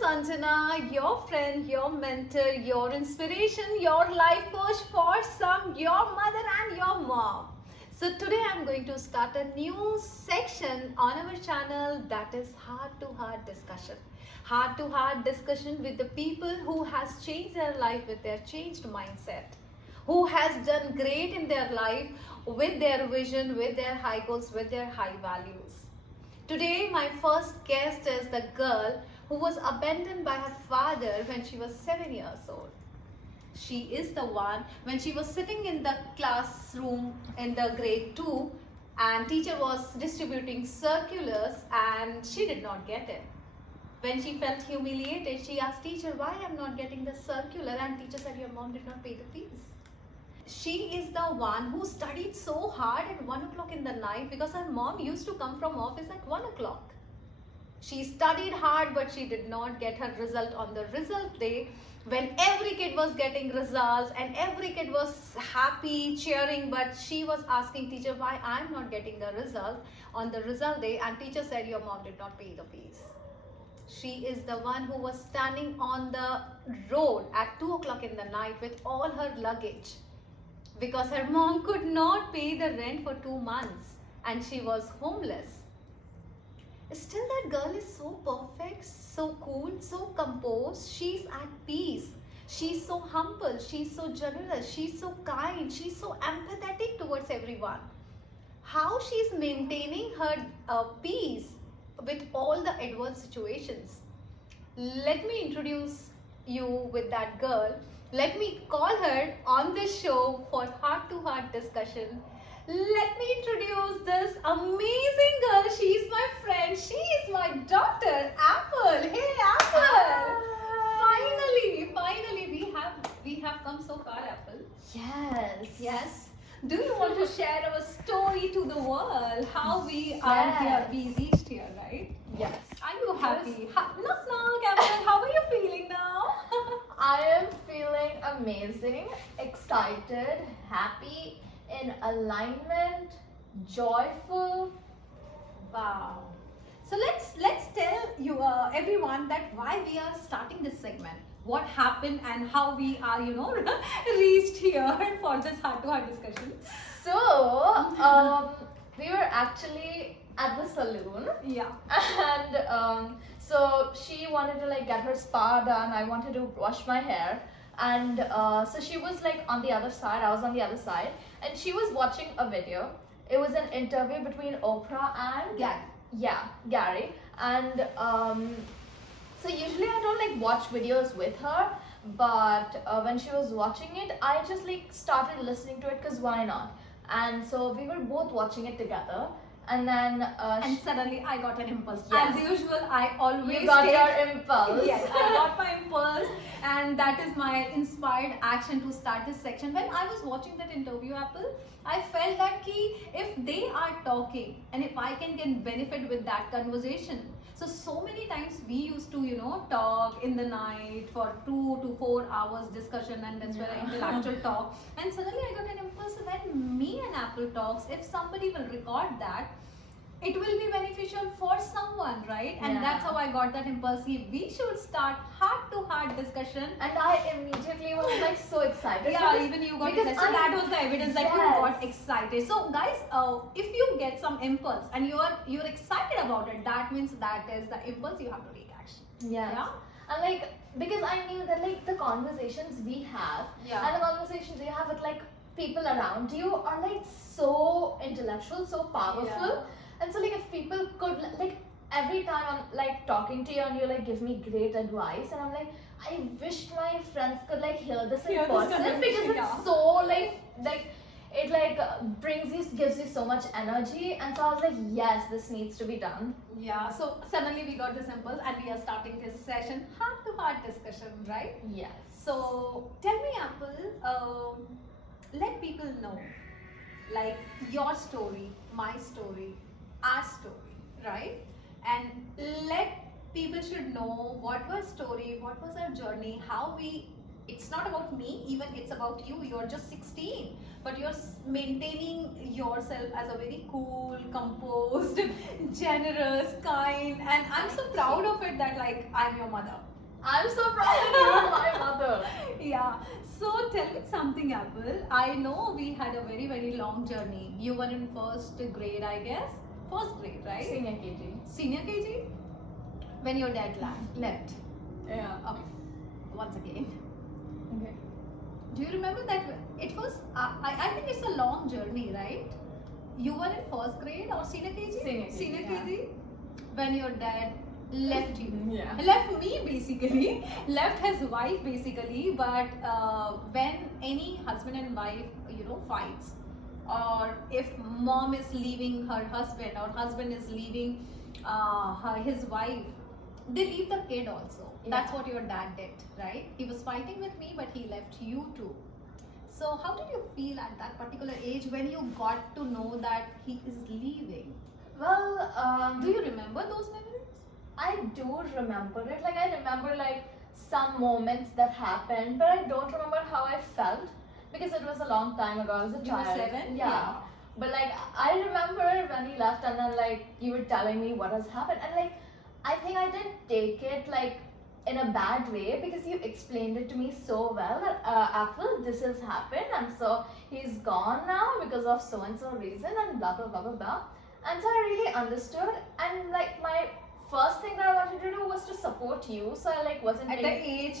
Sanjana, your friend, your mentor, your inspiration, your life coach for some, your mother and your mom. So today I'm going to start a new section on our channel, that is heart to heart discussion. Heart to heart discussion with the people who has changed their life with their changed mindset, who has done great in their life with their vision, with their high goals, with their high values. Today, my first guest is the girl who was abandoned by her father when she was 7 years old. She is the one when she was sitting in the classroom in the grade 2 and teacher was distributing circulars and she did not get it. When she felt humiliated, she asked teacher, why I'm not getting the circular? And teacher said, your mom did not pay the fees. She is the one who studied so hard at 1 o'clock in the night because her mom used to come from office at 1 o'clock. She studied hard but she did not get her result on the result day when every kid was getting results and every kid was happy, cheering, but she was asking teacher why I'm not getting the result on the result day, and teacher said your mom did not pay the fees. She is the one who was standing on the road at 2 o'clock in the night with all her luggage because her mom could not pay the rent for 2 months and she was homeless. Still, that girl is so perfect, so cool, so composed. She's at peace. She's so humble. She's so generous. She's so kind. She's so empathetic towards everyone. How she's maintaining her peace with all the adverse situations. Let me introduce you with that girl. Let me call her on this show for heart-to-heart discussion. Let me introduce this amazing girl. She's my friend. She is my daughter, Apple. Hey, Apple. Finally, we have come so far, Apple. Yes. Yes. Do you want to share our story to the world? How we are here, we reached here, right? Yes. Are you happy? Knock knock, Apple. How are you feeling now? I am feeling amazing, excited, happy, in alignment, joyful. Wow. So let's tell you everyone that why we are starting this segment. What happened and how we are, reached here for this heart-to-heart discussion. So, we were actually at the saloon. Yeah. And so she wanted to like get her spa done. I wanted to wash my hair. And so she was like on the other side, I was on the other side, and she was watching a video. It was an interview between Oprah and Gary. And so usually I don't like watch videos with her, but when she was watching it, I just like started listening to it because why not? And so we were both watching it together. And then and suddenly I got an impulse. Yeah. As usual, I always you got your impulse. Yes, I got my impulse, and that is my inspired action to start this section. When I was watching that interview, Apple, I felt that if they are talking and if I can get benefit with that conversation. So many times we used to, talk in the night for 2 to 4 hours discussion, and that's where intellectual talk. And suddenly I got an impulse when me and Apple talks, if somebody will record that, it will be beneficial for someone, right? And that's how I got that impulse. We should start heart-to-heart discussion. And I immediately was like so excited. Yeah, even you got excited. So that was the evidence that you got excited. So guys, if you get some impulse and you're excited about it, that means that is the impulse you have to take action. Yeah. And like, because I knew that like the conversations we have and the conversations you have with like people around you are like so intellectual, so powerful. Yeah. And so like if people could like every time I'm like talking to you and you like give me great advice, and I'm like, I wish my friends could like hear this in person because it's so like it like gives you so much energy. And so I was like, yes, this needs to be done. Yeah, so suddenly we got this impulse and we are starting this session, heart-to-heart discussion, right? Yes. So tell me, Apple, let people know like your story, my story, our story, right? And let people should know what was story, what was our journey, how we, it's not about me even, it's about you. You're just 16. but you're maintaining yourself as a very cool, composed, generous, kind, and I'm so proud of it that like I'm your mother. I'm so proud that you're my mother. Yeah. So tell me something, Apple. I know we had a very very long journey. You were in first grade, I guess. First grade, right? Senior KG. Senior KG. When your dad left. Yeah. Okay. Once again. Okay. Do you remember that it was? I think it's a long journey, right? You were in first grade or senior KG? Senior KG, yeah. KG. When your dad left you. Yeah. Left me basically. Left his wife basically. But when any husband and wife, fights, or if mom is leaving her husband or husband is leaving his wife, they leave the kid also. Yeah. That's what your dad did, right? He was fighting with me, but he left you too. So how did you feel at that particular age when you got to know that he is leaving? Well, Do you remember those memories? I do remember it. Like I remember like some moments that happened, but I don't remember how I felt because it was a long time ago. I was a You were child. 7? Yeah. But like I remember when he left, and then like you were telling me what has happened, and like I think I didn't take it like in a bad way because you explained it to me so well that Apple, this has happened, and so he's gone now because of so and so reason, and blah blah blah blah blah. And so I really understood, and like my first thing that I wanted to do was to support you, so I like wasn't At the really- age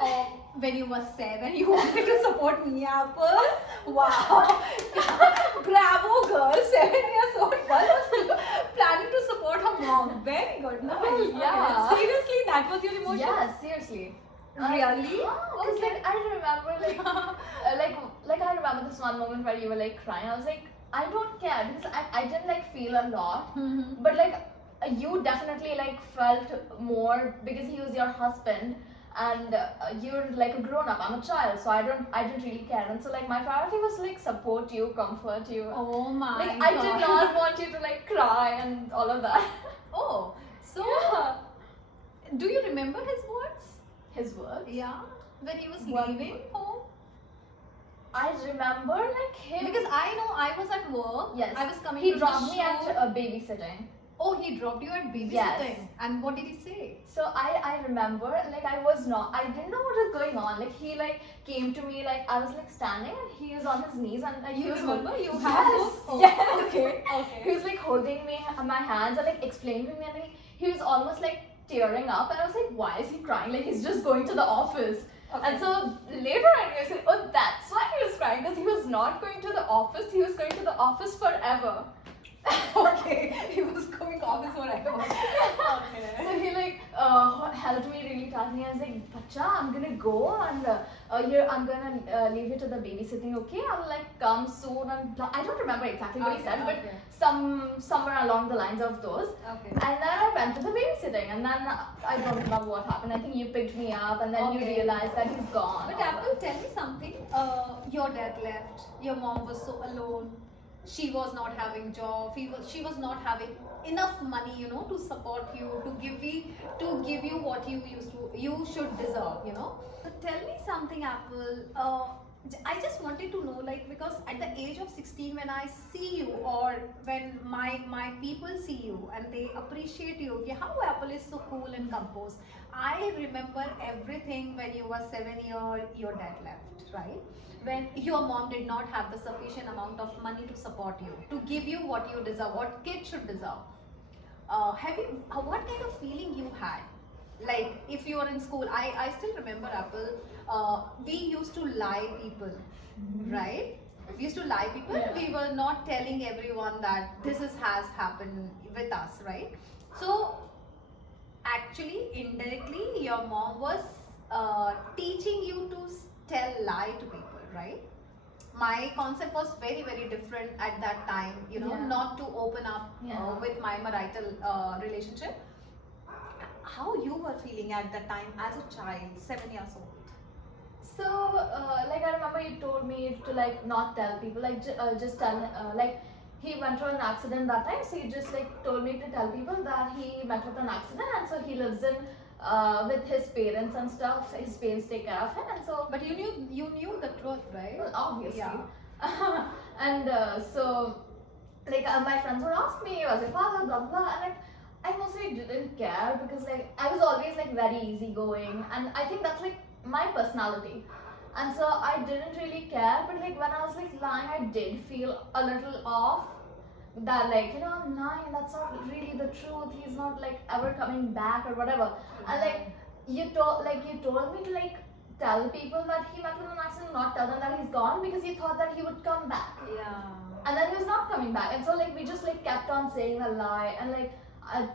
of when you were 7, you wanted to support me, Apple. Wow. Bravo, girl. 7 years old girl was planning to support her mom. Very good. Nice. Yeah. Okay. Seriously, that was your emotion? Yeah, seriously. Really? Because Okay. like I remember like I remember this one moment where you were like crying. I was like, I don't care because I didn't like feel a lot, Mhm. but like you definitely like felt more because he was your husband, and you're like a grown up. I'm a child, so I didn't really care, and so like my priority was to like support you, comfort you. Oh my Like god. I did not want you to like cry and all of that. Oh, so Yeah. do you remember his words? His words. Yeah. When he was What leaving word? home? I remember like him. Because I know I was at work. Yes. I was coming He to dropped the me at show. babysitting. Oh, he dropped you at babysitting. Yes. And what did he say? So I remember like I didn't know what was going on. Like he like came to me, like I was like standing and he was on his knees, and like he You was remember? You yes, have those? Oh, yes. okay. He Okay. was like holding me my hands and like explaining to me, and he was almost like tearing up, and I was like, why is he crying? Like he's just going to the office. Okay. And so later I realized, oh, that's why he was crying, because he was not going to the office. He was going to the office forever. Okay. He was going office forever. Okay. So he like helped me really tightly. I was like, "Bacha, I'm gonna go and I'm gonna leave you to the babysitting. Okay, I'll like come soon." And I don't remember exactly what he Okay, said, but okay. somewhere along the lines of those. Okay. And then I went to the babysitting, and then I don't remember what happened. I think you picked me up, and then you Okay. realized that he's gone. But Apple, tell me something. Your dad left. Your mom was so alone. She was not having job. She was not having enough money, to support you, to give you what you should deserve, So tell me something, Apple. I just wanted to know, like, because at the age of 16, when I see you, or when my people see you and they appreciate you, okay, how Apple is so cool and composed. I remember everything when you were 7 years, your dad left, right? When your mom did not have the sufficient amount of money to support you, to give you what you deserve, what kids should deserve. What kind of feeling you had? Like if you were in school, I still remember, Apple, we used to lie people, right? We used to lie people. Yeah. We were not telling everyone that has happened with us, right? So actually, indirectly, your mom was teaching you to tell lie to people, right? My concept was very very different at that time, Yeah. not to open up Yeah. with my marital relationship. How you were feeling at that time as a child, 7 years old? So, like I remember you told me to like not tell people, like just tell, like he went through an accident that time, so he just like told me to tell people that he met with an accident, and so he lives in with his parents and stuff. His parents take care of him, and so But you knew the truth, right? well, obviously. Yeah. And so like my friends would ask me, was your father, blah blah, and like I mostly didn't care because like I was always like very easygoing, and I think that's like my personality, and so I didn't really care. But like when I was like lying, I did feel a little off. That like I'm lying. That's not really the truth. He's not like ever coming back or whatever. And like you told me to like tell people that he met with an accident, not tell them that he's gone because you thought that he would come back. Yeah. And then he was not coming back, and so like we just like kept on saying the lie, and like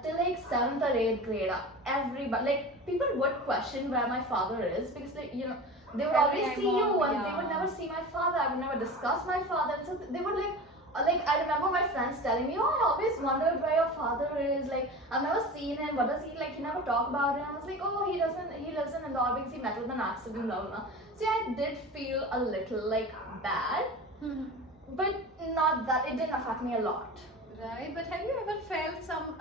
till like 7th or 8th grade, everybody like people would question where my father is because they would always see you, and they would never see my father. I would never discuss my father, and so they would like I remember my friends telling me, oh, I always wondered where your father is. Like I've never seen him. What does he like? He never talk about him. I was like, oh, he doesn't. He lives in Indore because he met with an accident, blah blah blah. So yeah, I did feel a little like bad. But not that it didn't affect me a lot. Right, but have you ever felt some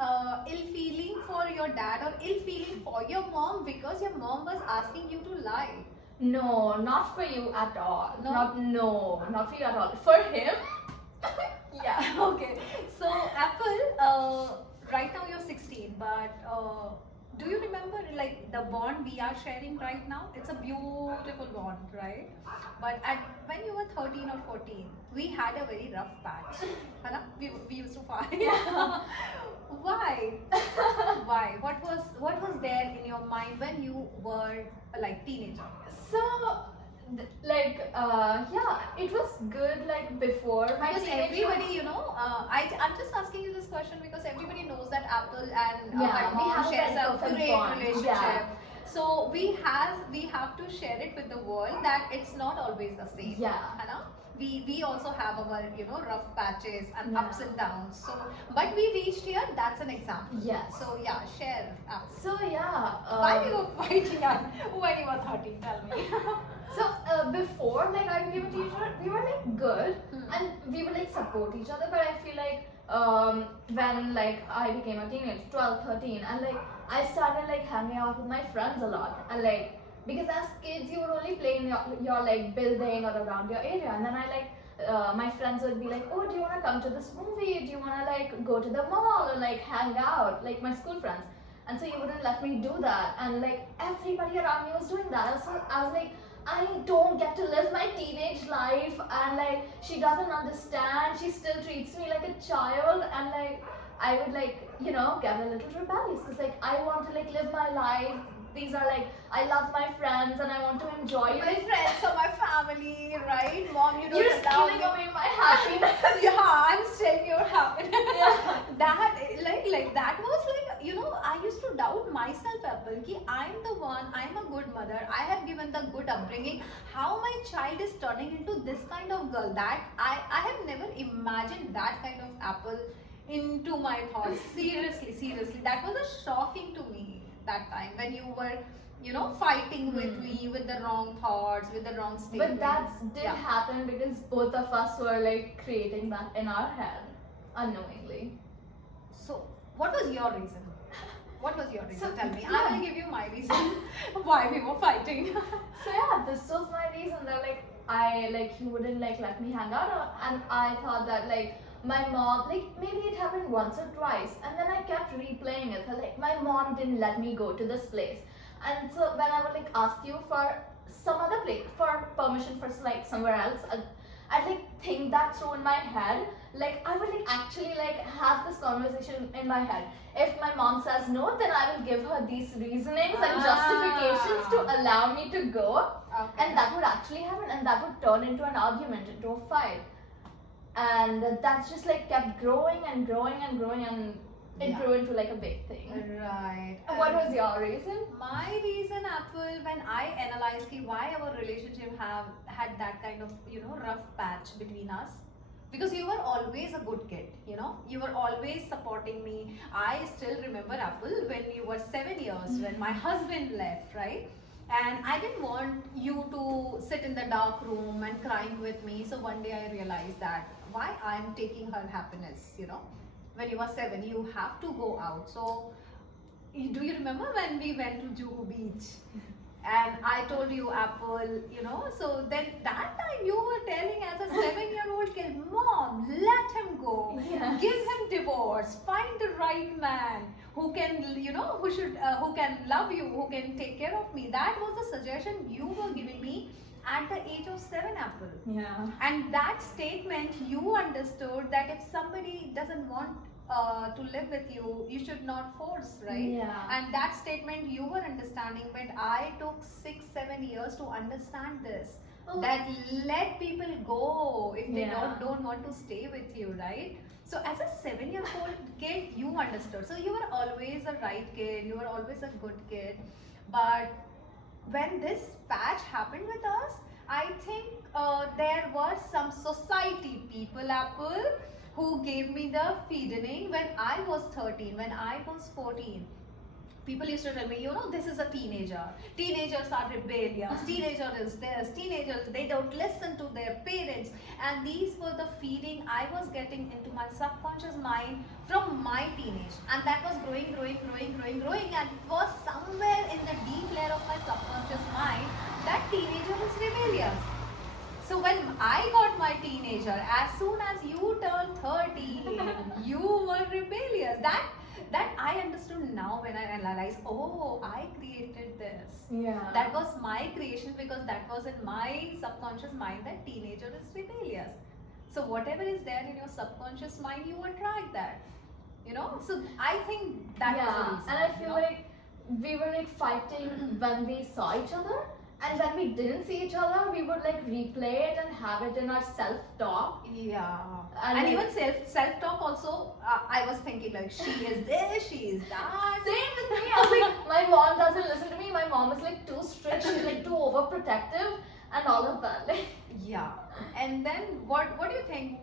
ill feeling for your dad or ill feeling for your mom because your mom was asking you to lie? No, not for you at all. No? Not for you at all. For him, yeah. Okay, so Apple, right now you're 16, but do you remember like the bond we are sharing right now? It's a beautiful bond, right? But when you were 13 or 14, we had a very rough patch. है ना? We used to fight. Why? Why? What was there in your mind when you were like teenager? So, yeah, it was good like before my Because teenage everybody, years. I'm just asking you this question because everybody knows that Apple and Yeah, her we mom have a shares very a perfect great bond. relationship. Yeah. So we have to share it with the world that it's not always the same. Yeah. है ना? We also have our rough patches and Yeah. ups and downs. So but we reached here. That's an example. Yes. So yeah, share. Apple. So yeah. Why you were fighting when you were 13? Tell me. So before like I became a teacher, we were like good Hmm. and we would like support each other. But I feel like when like I became a teenager, 12, 13, and like I started like hanging out with my friends a lot, and like because as kids you would only play in your like building or around your area, and then I like my friends would be like, oh, do you want to come to this movie? Do you want to like go to the mall or like hang out? Like my school friends. And so you wouldn't let me do that, and like everybody around me was doing that. So I was like, I don't get to live my teenage life, and like she doesn't understand. She still treats me like a child, and like I would like get a little rebellious because like I want to like live my life. These are like I love my friends and I want to enjoy My it. friends or my family, right? Mom, you don't You're allow stealing me. away my happiness. Yeah, I'm saying you're happy. Yeah. That like that was like I used to doubt myself, Apple. Ki I'm the one. I'm a good mother. I have given the good upbringing. How my child is turning into this kind of girl? That I have never imagined that kind of Apple into my thoughts. Seriously, that was a shocking to me that time when you were fighting with me with the wrong thoughts, with the wrong statements. But that did happen because both of us were like creating that in our head unknowingly. So, what was your reason? What was your reason? So, Tell me. yeah. I will give you my reason why we were fighting. So yeah, this was my reason that like I like he wouldn't like let me hang out, and I thought that like my mom like maybe it happened once or twice, and then I kept replaying it. Like my mom didn't let me go to this place, and so when I would like ask you for some other place for permission for like somewhere else, I'd like think that through in my head. Like I would like actually like have this conversation in my head. If my mom says no, then I will give her these reasonings and justifications to allow me to go. Okay. And that would actually happen, and that would turn into an argument, into a fight. And that's just like kept growing and growing and growing, and it grew into like a big thing. Right. What was your reason? My reason, Apple, when I analyzed why our relationship have had that kind of rough patch between us, because you were always a good kid, you were always supporting me. I still remember, Apple, when you were 7 years, when my husband left, right? And I didn't want you to sit in the dark room and crying with me. So one day I realized that why I'm taking her happiness, when you were 7, you have to go out. So do you remember when we went to Juhu Beach? and I told you apple, so then that time you were telling as a 7-year-old kid, Mom, let him go, Yes. give him divorce, find the right man who can, who can love you, who can take care of me. That was the suggestion you were giving me at the age of 7, apple. Yeah. And that statement, you understood that if somebody doesn't want to live with you, you should not force, right? Yeah. And that statement you were understanding, but I took 6-7 years to understand this. Oh. That let people go if they Yeah. don't want to stay with you, right? So as a 7-year-old kid, you understood. So you were always a right kid, you were always a good kid. But when this patch happened with us, I think there were some society people, apple, who gave me the feeding when I was 13, when I was 14. People used to tell me, this is a teenager. Teenagers are rebellious. Teenager is this. Teenagers, they don't listen to their parents. And these were the feeding I was getting into my subconscious mind from my teenage. And that was growing. And it was somewhere in the deep layer of my subconscious mind that teenager is rebellious. So when I got my teenager, as soon as you turned 13, you were rebellious. That I understood now when I analyzed, oh, I created this. Yeah. That was my creation because that was in my subconscious mind that teenager is rebellious. So whatever is there in your subconscious mind, you attract that. So I think that was the reason. And I feel like we were like fighting when we saw each other. And when we didn't see each other, we would like replay it and have it in our self-talk. Yeah. And And like- even self-talk also, I was thinking like, she is this, she is that. Same with me. I was like, my mom doesn't listen to me. My mom is like too strict. She's like too overprotective and all of that. Like, Yeah. And then what do you think?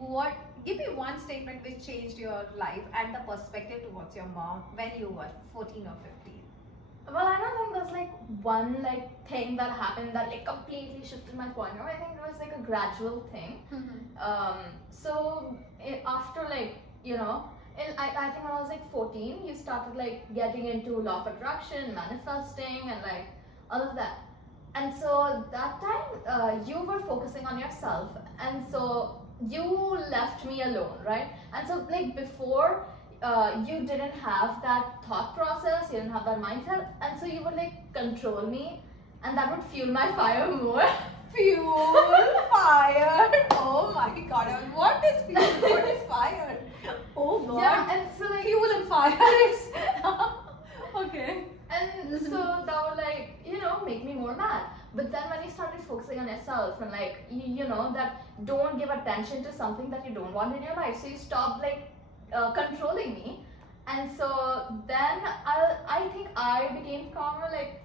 Give me one statement which changed your life and the perspective towards your mom when you were 14 or 15. well, I don't think there's like one like thing that happened that like completely shifted my point of view. I think it was like a gradual thing. So after like I think when I was like 14, you started like getting into law of attraction, manifesting, and like all of that. And so that time you were focusing on yourself, and so you left me alone, right? And so like before you didn't have that thought process, you didn't have that mindset, and so you would like control me, and that would fuel my fire more. Fuel, fire. Oh my god. What is fuel? What is fire? Oh god. Yeah, and so like Fuel and fire is. Okay. and so that would like make me more mad. But then when you started focusing on yourself and like that don't give attention to something that you don't want in your life, so you stop like controlling me, and so then I think I became calmer. Like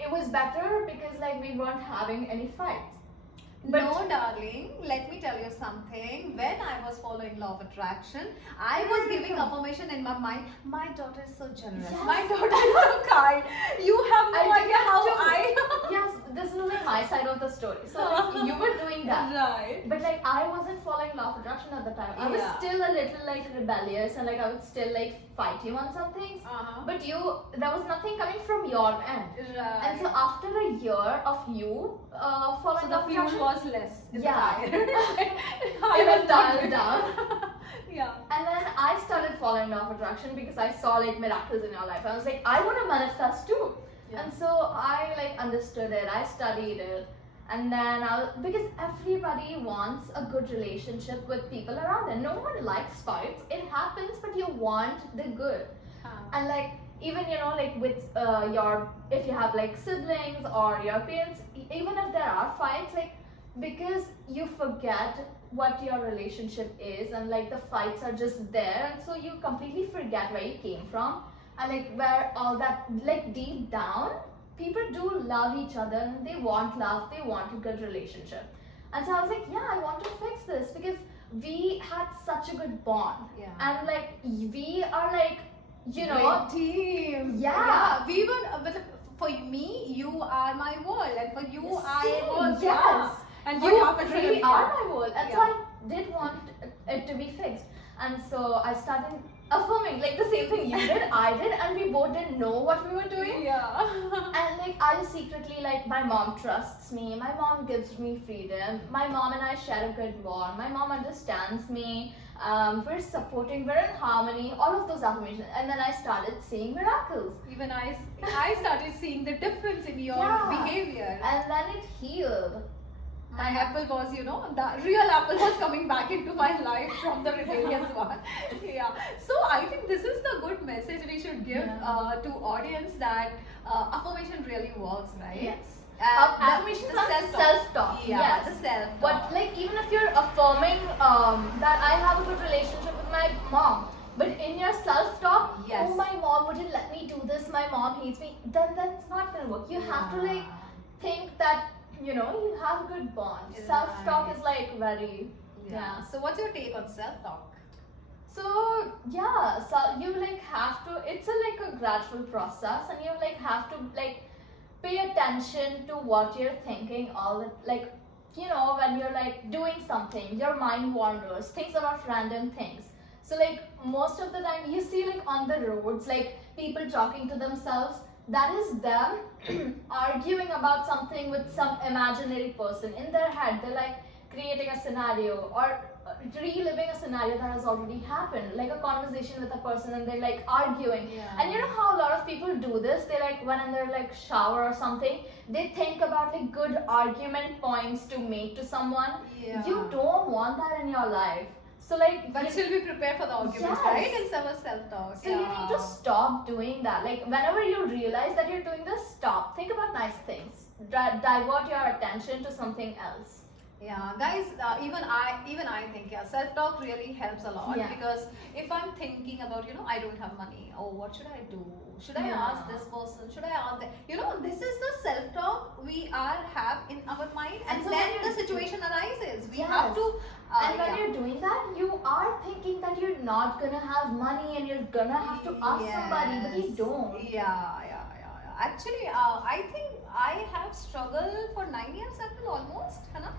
it was better because like we weren't having any fights. But no, darling, let me tell you something. When I was following law of attraction, I was giving affirmation in my mind. My daughter is so generous. Yes. My daughter is so kind. You have no I did idea that how too. Yes, this is like my side of the story. So like, you were doing that. Right. But like I wasn't following law of attraction at the time. I was Yeah. still a little like rebellious, and like I would still like fight you on some things. But there was nothing coming from your end. Right. And so after a year of you following So law the of fuel attraction, was less. in the Yeah. fire. it was dialed down. Yeah. And then I started following law of attraction because I saw like miracles in your life. I was like, I want to manifest too. Yeah. And so I like understood it. I studied it. And then because everybody wants a good relationship with people around them. No one likes fights. It happens, but you want the good. And like even like with if you have like siblings or your parents, even if there are fights, like because you forget what your relationship is, and like the fights are just there, and so you completely forget where you came from, and like where all that, like deep down people do love each other and they want love, they want a good relationship. And so I was like, yeah, I want to fix this because we had such a good bond. Yeah. And like we are like Great team. Yeah. We were. But for me, you are my world, and for you, I Same, was. yes. Yeah. And you what happened really to are my world, and so Yeah. I did want it to be fixed. And so I started affirming, like the same thing you did, I did, and we both didn't know what we were doing. Yeah. And like I secretly, like, my mom trusts me, my mom gives me freedom, my mom and I share a good bond, my mom understands me, we're supporting, we're in harmony, all of those affirmations. And then I started seeing miracles. Even I started seeing the difference in your Yeah. behavior. And then it healed. My apple was, the real apple was coming back into my life from the rebellious one. Yeah. So I think this is the good message we should give to audience, that affirmation really works, right? Yes. And Affirmations are self-talk. Yeah, Yes. the self-talk. But like, even if you're affirming that I have a good relationship with my mom, but in your self-talk, Yes. oh, my mom wouldn't let me do this, my mom hates me, then that's not gonna work. You have to like think that, you have a good bond. Right. Self-talk is like very, Yeah. So what's your take on self-talk? So yeah, so you like have to, it's like a gradual process, and you like have to like pay attention to what you're thinking all the, like, when you're like doing something, your mind wanders, thinks about random things. So like most of the time you see like on the roads, like people talking to themselves, that is them arguing about something with some imaginary person in their head. They're like creating a scenario, or reliving a scenario that has already happened, like a conversation with a person, and they're like arguing. Yeah. And you know how a lot of people do this? They like, when in their like shower or something, they think about like good argument points to make to someone. Yeah. You don't want that in your life. So like, But still be prepared for the arguments, Yes. right? And self-talk. so you need to stop doing that. Like whenever you realize that you're doing this, stop. Think about nice things. Divert your attention to something else. Yeah, guys, even I think self-talk really helps a lot, Yeah. because if I'm thinking about, I don't have money, oh, what should I do? Should I Yeah. ask this person? Should I ask that? This is the self-talk we have in our mind, and so then when the you- situation arises. We Yes. have to. And when you're doing that, you are thinking that you're not gonna have money and you're gonna have to ask somebody, but you don't. Yeah. Actually, I think I have struggled for 9 years, almost, है ना?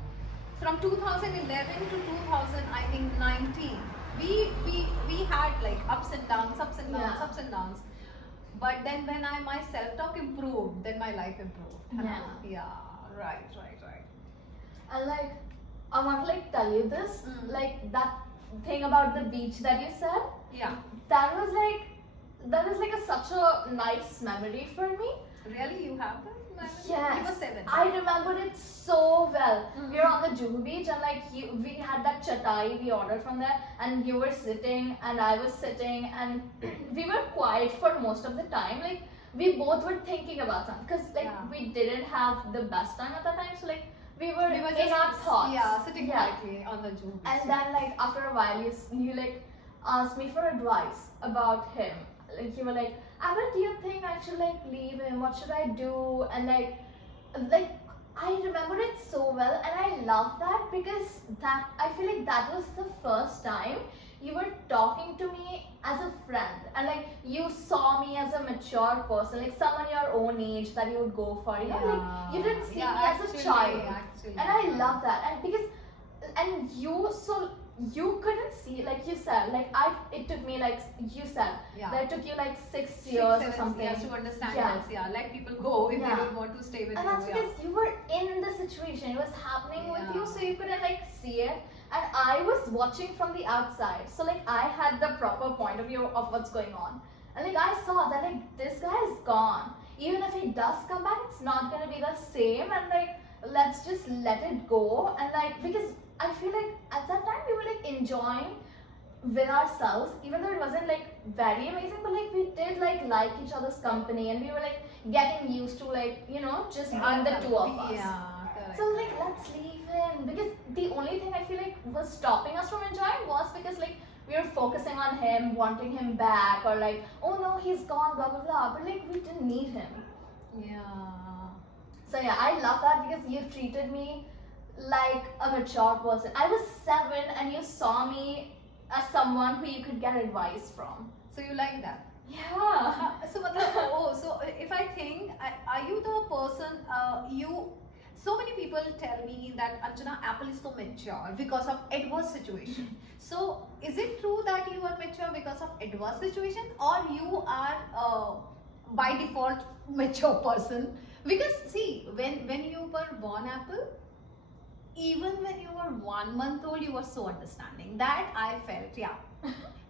From 2011 to 2019, we had like ups and downs, Yeah. ups and downs. But then when my self-talk improved, then my life improved. है ना? Yeah, right. And like, I want to like tell you this, Mm. like that thing about the beach that you said, Yeah, that was like such a nice memory for me. really, you have that? Yes, You were 7. I remembered it so well. Mhm. We were on the Juhu beach, and like we had that chatai we ordered from there, and you were sitting and I was sitting, and we were quiet for most of the time. Like we both were thinking about something, because like Yeah. we didn't have the best time at that time. So like we were We were in our thoughts. Yeah, sitting Yeah. quietly on the Zoom. And then like after a while you like asked me for advice about him. Like you were like, Abel, do you think I should like leave him? What should I do? And like I remember it so well, and I love that, because that I feel like that was the first time you were talking to me as a friend, and like you saw me as a mature person, like someone your own age that you would go for, like you didn't see me as a child. Actually. And I love that. And because you couldn't see, like you said, like it took me, like you said, Yeah. that it took you like 6 6, years or 7 something. years to understand Yeah. us. Yeah, let people go if Yeah. they don't want to stay with And you. that's because you were in the situation, it was happening with you, Yeah. so you couldn't like see it. And I was watching from the outside, so like I had the proper point of view of what's going on. And like I saw that like this guy is gone. Even if he does come back, it's not gonna be the same, and like let's just let it go. And like, because I feel like at that time we were like enjoying with ourselves, even though it wasn't like very amazing, but like we did like each other's company, and we were like getting used to like just being the two of us. Yeah, correct. So like let's leave him, because the only thing I feel like was stopping us from enjoying was because like we were focusing on him, wanting him back, or like, oh no, he's gone, blah blah blah, but like we didn't need him. Yeah. So yeah, I love that, because you treated me like a mature person. I was 7 and you saw me as someone who you could get advice from. So you like that? Yeah. So if I think, are you the person, you So many people tell me that Anjana, Apple is so mature because of adverse situation. So is it true that you are mature because of adverse situation, or you are by default mature person? Because see, when you were born Apple, even when you were 1 month old, you were so understanding. That I felt, yeah.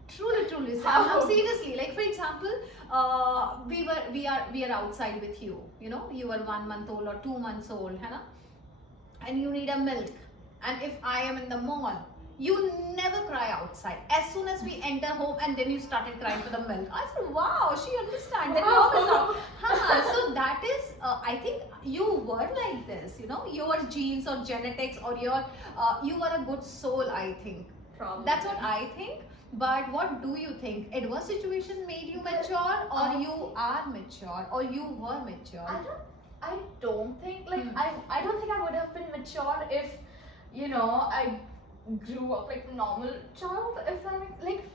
Truly. So I'm seriously, like for example, we are outside with you. You know, you were 1 month old or 2 months old, है ना? And you need a milk. And if I am in the mall, you never cry outside. As soon as we enter home, and then you started crying for the milk. I said, wow, she understands. Then mom is out. So that is, I think you were like this. You know, your genes or genetics or your, you were a good soul. I think. Probably. That's what I think. But what do you think? Adverse situation made you mature, or you are mature, or you were mature? I don't think like I don't think I would have been mature if, you know, I grew up like a normal child. If that makes like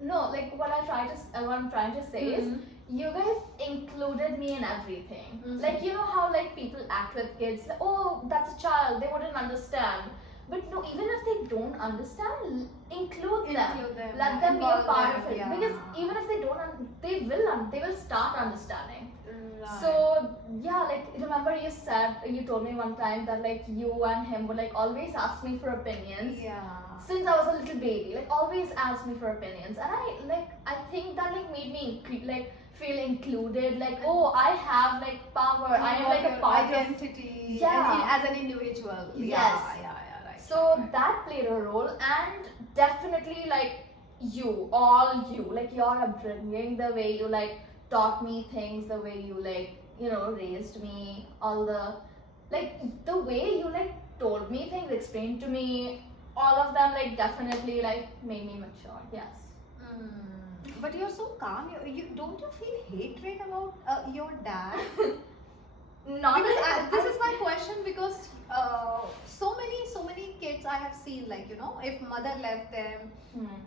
no, like what I'm trying to say is you guys included me in everything. Like you know how like people act with kids. Like, oh, that's a child. They wouldn't understand. But no, even if they don't understand, include them. Let them be a part of it. Yeah. Because even if they don't, they will start understanding. Right. So yeah, like remember you told me one time that like you and him would like always ask me for opinions. Yeah. Since I was a little baby, like always ask me for opinions, and I think that like made me like feel included. Like oh, I have like power. I am like a part identity. of yeah as an individual. Yes. Yeah. Right. So that played a role, and definitely like all you, like your upbringing, the way you like taught me things, the way you like raised me, all the like the way you like told me things, explained to me, all of them like definitely like made me mature. Yes. But you're so calm. You don't you feel hatred about your dad? Not Because this is my question, because so many kids I have seen, like if mother left them,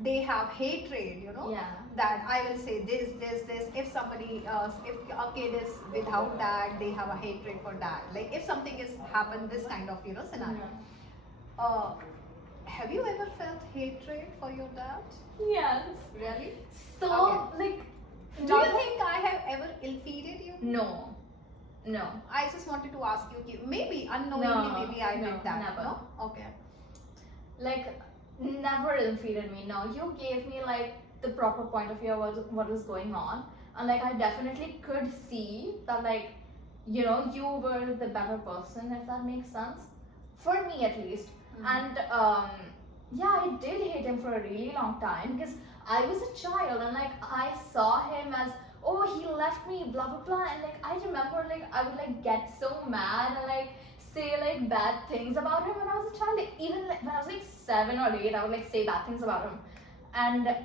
they have hatred, Yeah. that I will say this. If somebody if a kid is without dad, they have a hatred for dad. Like if something is happened, this kind of scenario. Have you ever felt hatred for your dad? Yes. Really? So Okay. like Do you think I have ever ill-feeded you? no. I just wanted to ask you, maybe unknowingly, No, maybe I no, did that. never. No? Okay. Like never ill-feeded me. No, you gave me like the proper point of view of what was going on, and like I definitely could see that like you were the better person, if that makes sense, for me at least. And yeah, I did hate him for a really long time because I was a child, and like I saw him as, oh, he left me, blah blah blah, and like I remember like I would like get so mad and like say like bad things about him when I was a child. Like, even like, when I was like 7 or 8, I would like say bad things about him. And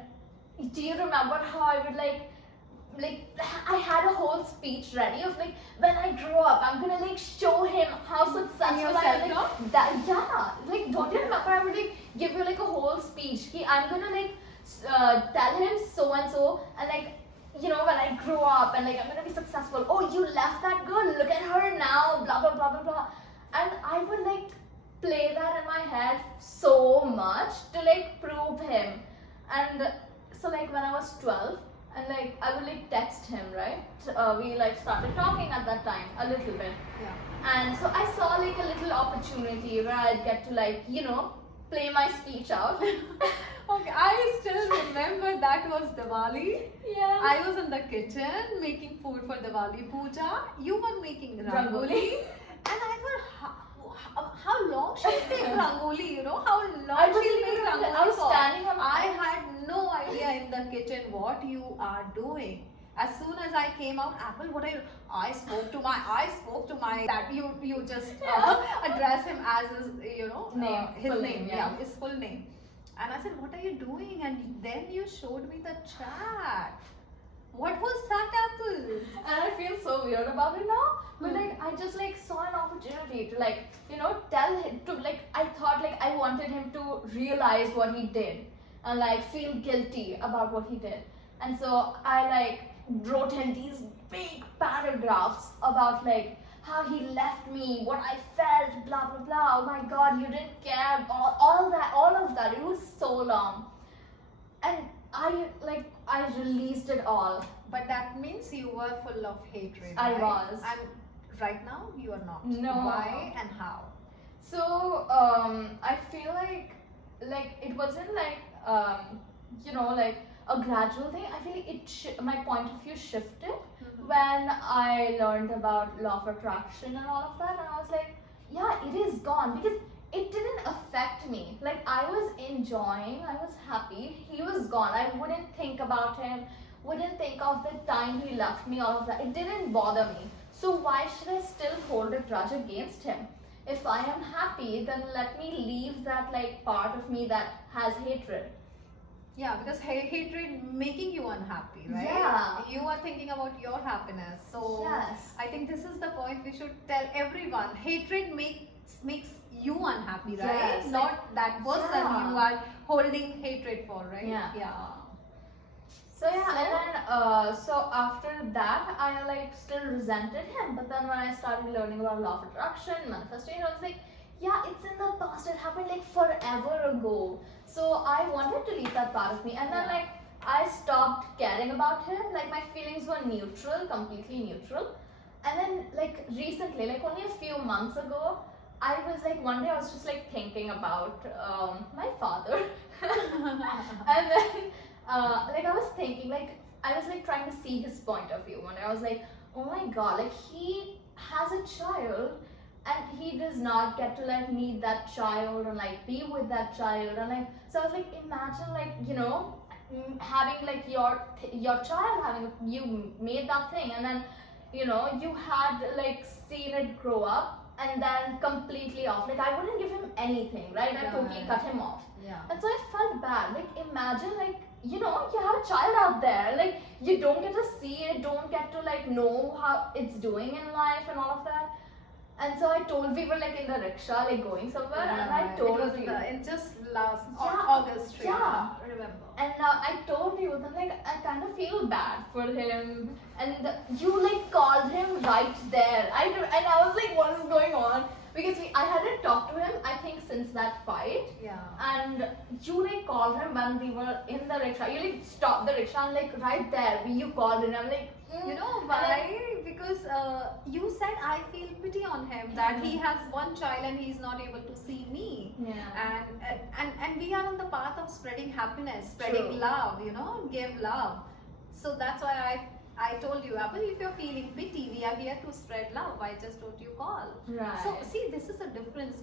do you remember how I would like I had a whole speech ready of like, when I grow up, I'm gonna like show him how successful I am. Like, that, yeah, like don't you remember? I would like give you like a whole speech. I'm gonna like tell him so and so, and like when I grow up and like I'm gonna be successful. Oh, you left that girl. Look at her now. Blah blah blah blah blah. And I would like play that in my head so much to like prove him. And so like when I was 12. And like I would like text him, right? We like started talking at that time a little bit. Yeah. And so I saw like a little opportunity where I'd get to like play my speech out. Okay, I still remember that was Diwali. Yeah. I was in the kitchen making food for Diwali puja. You were making rangoli. And I thought, how long she'll make rangoli, how long she'll make rangoli. I was standing up. I had no idea in the kitchen what you are doing. As soon as I came out, Apple, I spoke to my that you just address him as his name, his name, his full name. And I said, what are you doing? And then you showed me the chat. What was that, Apple? And I feel so weird about it now. But like I just like saw an opportunity to like tell him to like, I thought like I wanted him to realize what he did and like feel guilty about what he did. And so I like wrote him these big paragraphs about like how he left me, what I felt, blah blah blah. Oh my God, you didn't care, all of that. It was so long, and I released it all. But that means you were full of hatred. I right? was. And right now you are not. No. Why and how? So I feel like it wasn't like like a gradual thing. I feel like my point of view shifted when I learned about law of attraction and all of that, and I was like, yeah, it is gone, because it didn't affect me. Like, I was enjoying, I was happy. He was gone. I wouldn't think about him, wouldn't think of the time he left me, all of that. It didn't bother me. So why should I still hold a grudge against him? If I am happy, then let me leave that part of me that has hatred. Yeah, because hatred making you unhappy, right? Yeah. You are thinking about your happiness. So Yes. I think this is the point we should tell everyone. Hatred makes you unhappy, right? Yes. Not that person Yeah. you are holding hatred for, right? Yeah. So yeah, and then so after that, I still resented him. But then when I started learning about law of attraction, manifestation, I was like, yeah, it's in the past. It happened forever ago. So I wanted to leave that part of me, and then I stopped caring about him. My feelings were neutral, completely neutral. And then recently, only a few months ago, I was one day I was just thinking about my father, and then I was thinking I was trying to see his point of view. One day I was like, oh my God, he has a child, and he does not get to meet that child and be with that child, and so I was imagine having your child, having you made that thing, and then you had seen it grow up and then completely off. I wouldn't give him anything, right? I totally cut him off. Yeah. And so I felt bad. Imagine you have a child out there, you don't get to see it, don't get to know how it's doing in life and all of that. And so I told, we were in the rickshaw, going somewhere, and I told it was you. in just last Yeah, August. yeah. Remember. And I told you that I kind of feel bad for him, and you called him right there. And I was like, what is going on? Because I hadn't talked to him, I think, since that fight. Yeah. And you called him when we were in the rickshaw. You stopped the rickshaw and right there, you called him. I'm like, You know why? Because you said I feel pity on him that he has one child and he's not able to see me. Yeah. And we are on the path of spreading happiness, spreading True. love. Give love. So that's why I told you, Apple, if you're feeling pity, we are here to spread love. Why just don't you call? Right. So see, this is a difference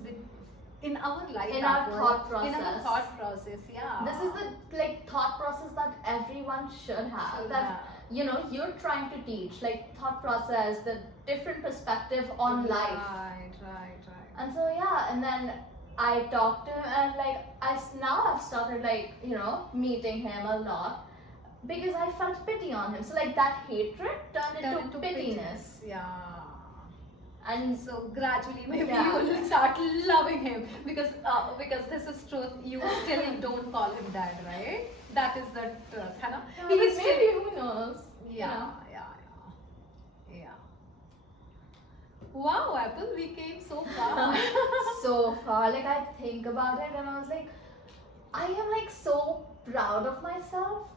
in our life, In our Apple, thought process. In our thought process, yeah. This is the thought process that everyone should have. Should that have. You're trying to teach thought process, the different perspective on life. Right. And so yeah, and then I talked to him, and now I've started meeting him a lot, because I felt pity on him. So that hatred turned into pittiness. Yeah. And So gradually maybe Yeah. you will start loving him, because this is truth. You still don't call him dad, right? That is the truth, है ना? He was maybe, who knows? Yeah. Wow, Apple, we came so far. So far, I think about it, and I was like, I am so proud of myself.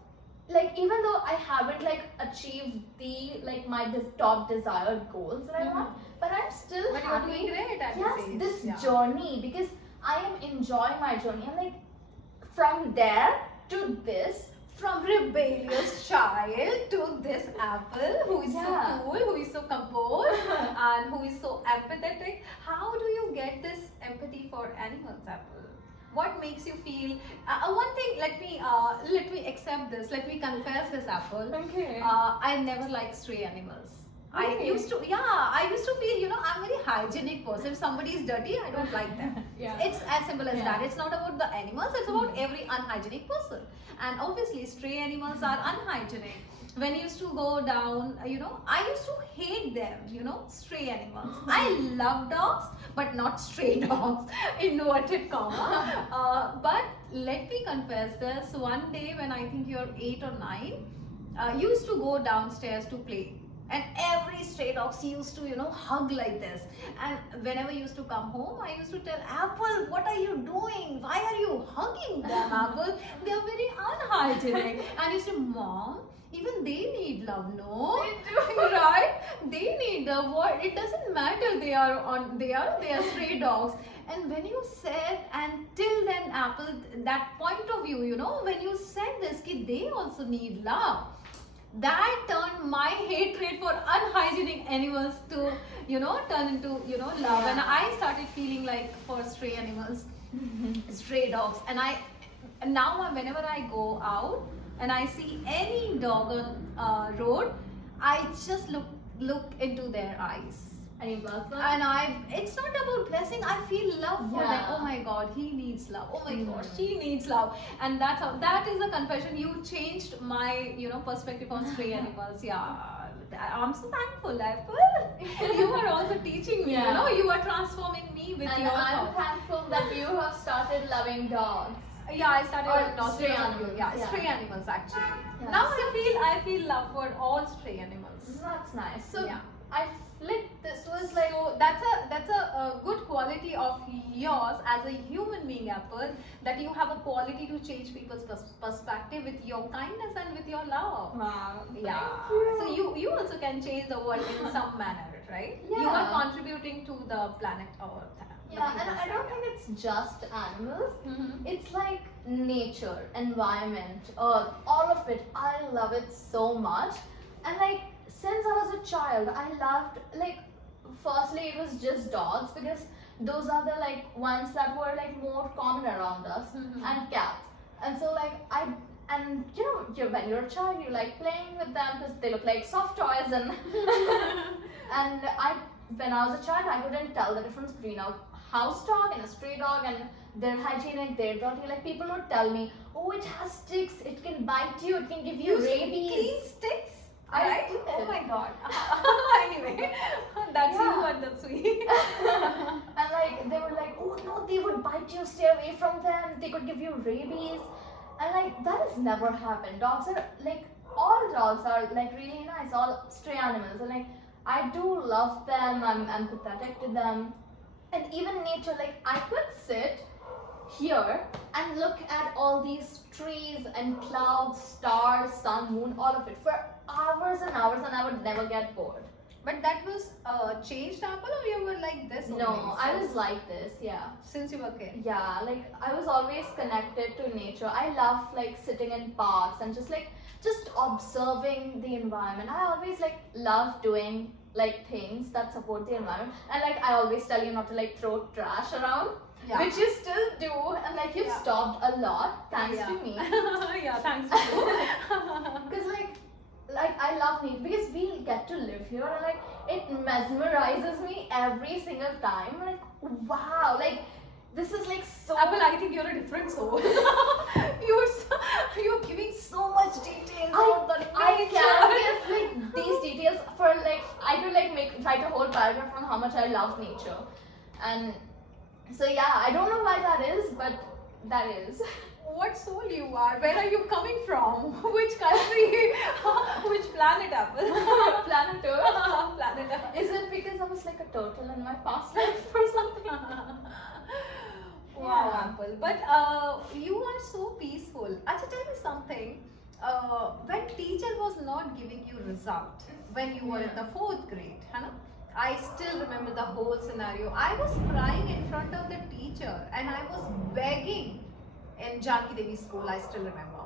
Even though I haven't achieved the my top desired goals that I want, but I'm still But happy. you're doing great at Yes, this age. this Yeah. journey, because I am enjoying my journey, and from there to this. From rebellious child to this Apple who is Yeah. so cool, who is so composed, and who is so empathetic. How do you get this empathy for animals, Apple? What makes you feel? One thing, let me accept this. Let me confess this, Apple. Okay. I never liked stray animals. I Really? used to feel, I'm a very hygienic person. If somebody is dirty, I don't like them. Yeah. It's as simple as Yeah. that. It's not about the animals, it's about every unhygienic person. And obviously, stray animals are unhygienic. When you used to go down, I used to hate them, stray animals. I love dogs, but not stray dogs, inverted comma. But let me confess this. One day when I think you're 8 or 9, you used to go downstairs to play. And every stray dogs used to, hug like this. And whenever I used to come home, I used to tell Apple, what are you doing? Why are you hugging them, Apple? They are very unhygienic. And you say, Mom, even they need love, no? They do. Right? They need the word. It doesn't matter they are stray dogs. And when you said, and till then, Apple, that point of view, when you said this, ki they also need love, that turned my hatred for unhygienic animals to turn into love. Yeah. And I started feeling like for stray animals, stray dogs. And now whenever I go out and I see any dog on road, I just look into their eyes. And you bless them? And it's not about blessing, I feel love for them. Yeah. Oh my god, he needs love. Oh my god, Mm. she needs love. And that is a confession. You changed my perspective on stray animals. Yeah, I'm so thankful, Apple. You are also teaching me. Yeah. You are transforming me with And your I'm thoughts. thankful that you have started loving dogs. Yeah, I started Or with dogs stray because of animals, you. Yeah, yeah. stray animals actually. Yeah. Now I feel love for all stray animals. That's nice. So Yeah. I flipped this was like So that's a good quality of yours as a human being, Apple, that you have a quality to change people's perspective with your kindness and with your love. wow. Yeah. Thank So you also can change the world in some manner, right? You are Yeah. contributing to the planet Earth. Yeah, and I don't think it's just animals. Mm-hmm. It's like nature, environment, earth, all of it. I love it so much. And like since I was a child, I loved like firstly it was just dogs because those are the like ones that were like more common around us, Mhm. and cats. And so like and when you're a child you like playing with them because they look like soft toys and and when I was a child I couldn't tell the difference between a house dog and a stray dog, and they're hygienic, they're dirty. Like people would tell me, oh, it has sticks, it can bite you, it can give you rabies. Clean sticks. I Right? did. Oh my god. Anyway, that's you Yeah. and the sweet. And like they were like, oh no, they would bite you, stay away from them, they could give you rabies. And like that has never happened. Dogs are like all dogs are like really nice, all stray animals. And like I do love them, I'm empathetic to them. And even nature, like I could sit here and look at all these trees and clouds, stars, sun, moon, all of it for hours and hours, and I would never get bored. But that was changed, Apple, or you were like this? No, only I since- was like this, yeah. since you were a kid. Yeah, like I was always connected to nature. I love like sitting in parks and just observing the environment. I always like love doing like things that support the environment. And like I always tell you not to like throw trash around, Yeah. which you still do, and like you've Yeah. stopped a lot thanks Yeah. to me. Yeah, thanks to you. Because like I love nature because we get to live here, and like it mesmerizes me every single time. Like wow, like this is like so. Apple, I think you're a different soul. You're giving so much details about the I nature. can give like these details for like I could like write a whole paragraph on how much I love nature, and so yeah, I don't know why that is, but that is. What soul you are? Where are you coming from? Which country? Which planet, Apple? Planet Earth. Planet Earth. Is it because I was like a turtle in my past life or something? Wow, Yeah. Apple. But you are so peaceful. Acha, tell me something. When teacher was not giving you result, when you were in the 4th grade, Hannah, I still remember the whole scenario. I was crying in front of the teacher and I was begging in Janki Devi school, I still remember.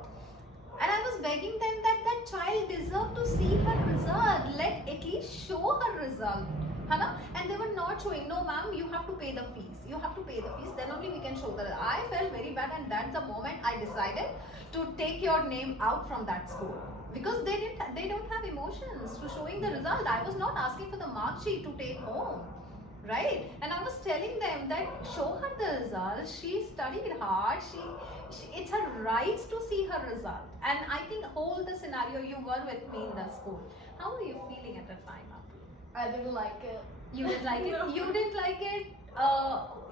And I was begging them that that child deserved to see her result. Let at least show her result. Hannah? And they were not showing. No, ma'am, you have to pay the fees. You have to pay the fees. Then only we can show the result. I felt very bad, and that's the moment I decided to take your name out from that school. Because they don't have emotions to showing the result. I was not asking for the mark sheet to take home. Right? And I was telling them that show her the result. She studied hard. She it's her rights to see her result. And I think whole the scenario you were with me in the school. How were you feeling at the time, Apple? I didn't like it. You didn't like it. No. You didn't like it.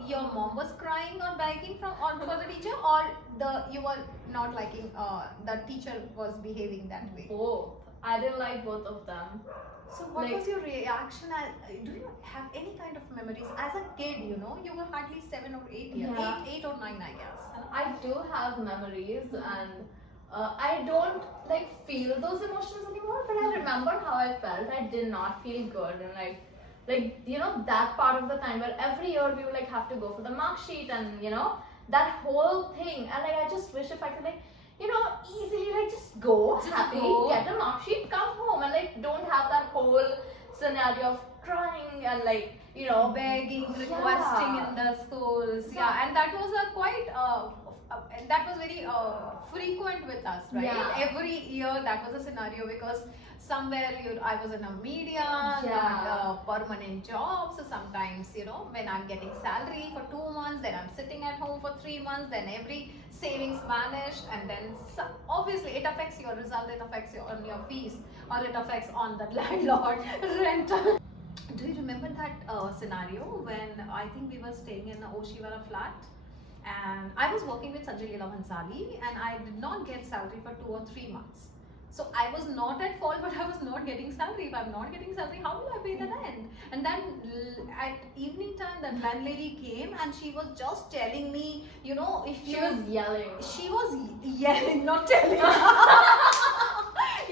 Your mom was crying or begging for the teacher, or you were not liking the teacher was behaving that way. Both. I didn't like both of them. So what Like- was your reaction? Do you have any kind of memories as a kid? You know, you were hardly 7 or 8 years, Yeah. 8 or 9, I guess. I do have memories, and I don't like feel those emotions anymore. But I remember how I felt. I did not feel good, and like you know that part of the time where every year we would like have to go for the mark sheet, and you know that whole thing. And like I just wish if I could like you know easily like just go Just happy, go. get a mark sheet, come home, and like don't have that whole scenario of crying and like you know Begging, requesting in the schools. Yeah, and that was a quite that was very frequent with us, right? Yeah. Every year that was a scenario because somewhere I was in a media, Yeah. not permanent job. So sometimes you know when I'm getting salary for 2 months, then I'm sitting at home for 3 months, then every savings vanished, and then obviously it affects your result, it affects on your fees, or it affects on the landlord rental. Do you remember that scenario when I think we were staying in a Oshiwara flat and I was working with Sanjay Leela Bhansali and I did not get salary for 2 or 3 months. So I was not at fault, but I was not getting salary. If I'm not getting salary, how will I pay the rent? And then at evening time, that landlady came and she was just telling me, you know, if she you was yelling. she was yelling, not telling.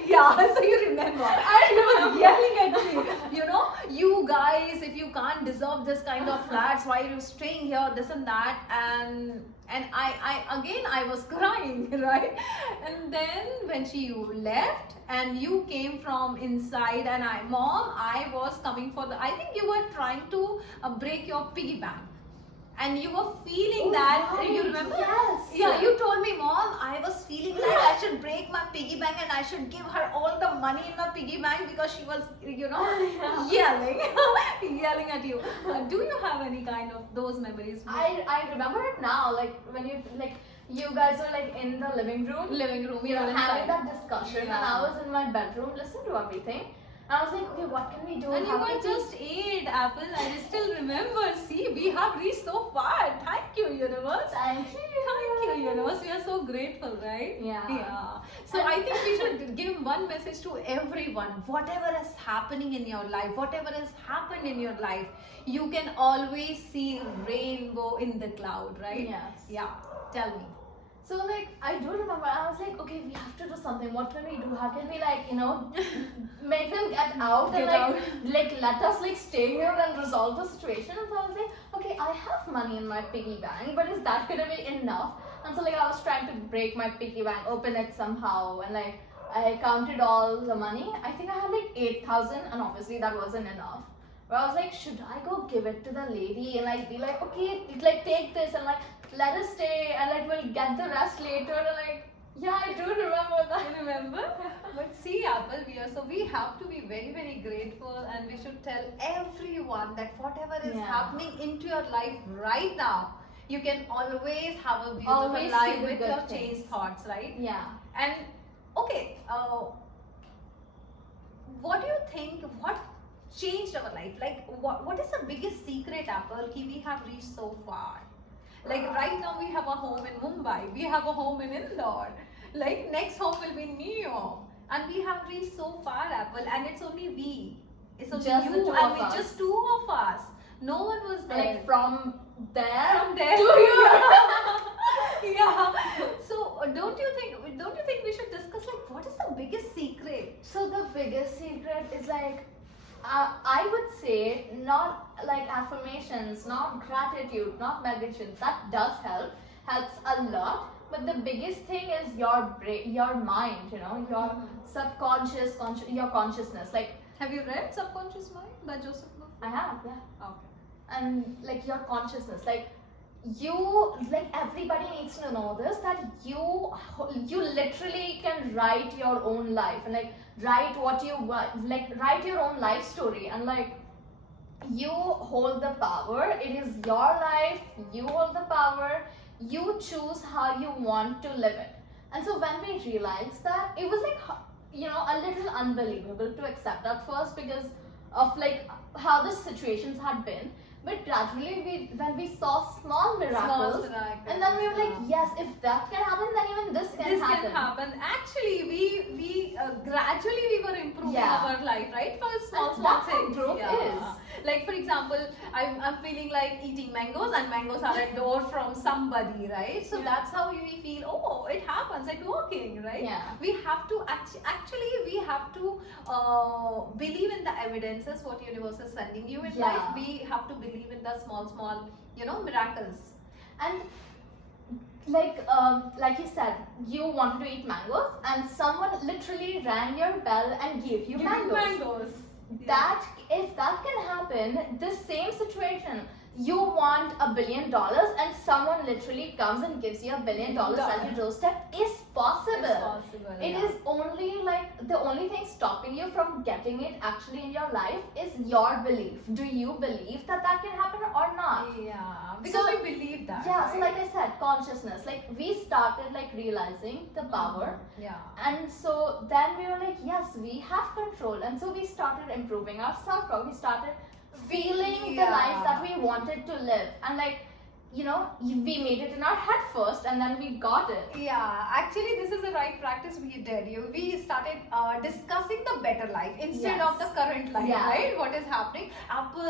Yeah, so you remember. She was yelling at me. You know, you guys, if you can't deserve this kind of flats, why are you staying here? This and that, and I was crying, right? And then when she left and you came from inside, and Mom, I was coming for the. I think you were trying to break your piggy bank. And you were feeling that, right. you remember? Yes. Yeah, you told me, Mom, I was feeling like I should break my piggy bank and I should give her all the money in my piggy bank because she was, you know, yelling, yelling at you. Do you have any kind of those memories? I remember it now, like when you guys were like in the living room, Living room, you know, were having inside. that discussion, Yeah. and I was in my bedroom listening to everything. And I was like, okay, what can we do? And you How were can we- just 8, Apple. I still remember. See, we have reached so far. Thank you, universe. Thank you. Thank you, universe. We are so grateful, right? Yeah. Yeah. So I think we should give one message to everyone. Whatever is happening in your life, whatever has happened in your life, you can always see rainbow in the cloud, right? Yes. Yeah. Tell me. So like I do remember, I was like, okay, we have to do something. What can we do? How can we like you know make them get out and Get like let us like stay here and resolve the situation? And so I was like, okay, I have money in my piggy bank, but is that gonna be enough? And so like I was trying to break my piggy bank, open it somehow, and like I counted all the money. I think I had like 8,000, and obviously that wasn't enough. But I was like, should I go give it to the lady and like be like, okay, like take this and like let us stay and like we'll get the rest later, and like yeah, I do remember that. You remember? But see, Apple, we have to be very, very grateful, and we should tell everyone that whatever is Yeah. happening into your life right now, you can always have a beautiful Always life see the with good your things. changed thoughts, right? Yeah. And okay, what do you think? What changed our life? Like, what is the biggest secret, Apple? Ki we have reached so far. Like right now, we have a home in Mumbai. We have a home in Indore. Like next home will be in New York, and we have reached so far, Apple. And it's only we. It's only Just the you two and of me. us. Just 2 of us. No one was there. Like from there From there to here. Yeah. So don't you think we should discuss like what is the biggest secret? So the biggest secret is like I would say not like affirmations, not gratitude, not meditation. That does helps a lot. But the biggest thing is your brain, your mind. You know, your subconscious, your consciousness. Like Have you read Subconscious Mind by Joseph Murphy? I have, yeah. Okay. And like your consciousness, like everybody needs to know this, that you literally can write your own life and like write what you want, like write your own life story, and like you hold the power. It is your life, you hold the power, you choose how you want to live it. And so when we realized that, it was like you know a little unbelievable to accept at first because of like how the situations had been. But gradually, when we saw small miracles, miracles, and then we were like, yes, if that can happen, then even this can this happen. can happen. Actually, we gradually we were improving our life, right? For small And small that's how things. growth is. Like for example, I'm feeling like eating mangoes, and mangoes are a door from somebody, right? So that's how we feel. Oh, it happens. It's working, right? Yeah. We have to actually we have to believe in the evidences what universe is sending you in life. We have to believe in the small miracles. And like you said, you wanted to eat mangoes, and someone literally rang your bell and gave you mangoes. That if that can happen, this same situation, you want $1 billion and someone literally comes and gives you $1 billion at your doorstep is possible. It's possible. It is only like the only thing stopping you from getting it actually in your life is your belief. Do you believe that that can happen or not? Yeah, because So- we believe that. Yeah, right? so like I said, consciousness. Like we started like realizing the power. Yeah. And so then we were like, yes, we have control. And so we started improving our self-talk. We started feeling the life that we wanted to live. And like, you know, we made it in our head first and then we got it. Yeah, actually this is the right practice we did. We started discussing the better life instead of the current life, right? What is happening? Apple,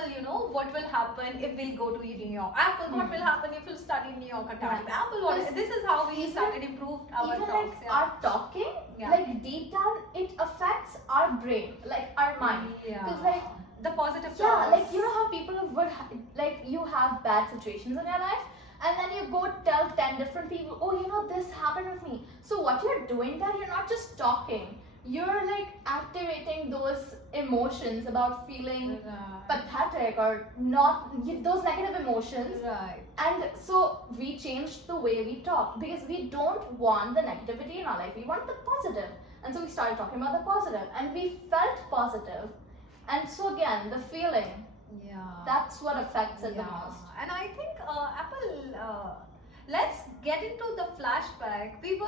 what will happen if we'll go to New York? Apple, what will happen if we'll study New York Academy? Apple, this is how we started improved our even talks. like our talking, like deep down, it affects our brain, like our mind. Because like the positive thoughts. Like you know how people would like you have bad situations in your life and then you go tell 10 different people, oh this happened with me. So what you're doing there, you're not just talking, you're like activating those emotions about feeling pathetic or not, those negative emotions. Right. And so we changed the way we talk because we don't want the negativity in our life, we want the positive. And so we started talking about the positive and we felt positive. And so again, the feeling, that's what affects it the most. And I think Apple, let's get into the flashback. We were,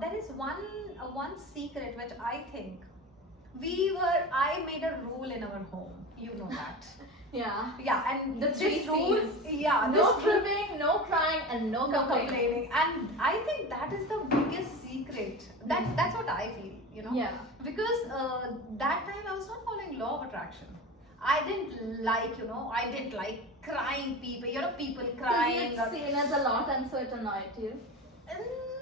there is one secret which I think I made a rule in our home. You know that. Yeah, and The three this rule, C's. no No cribbing, no crying, and no complaining. And I think that is the biggest secret. That's what I feel, Yeah. Because that time I was not following law of attraction. I didn't like crying people, people crying. Because you'd seen it a lot and so it annoyed you.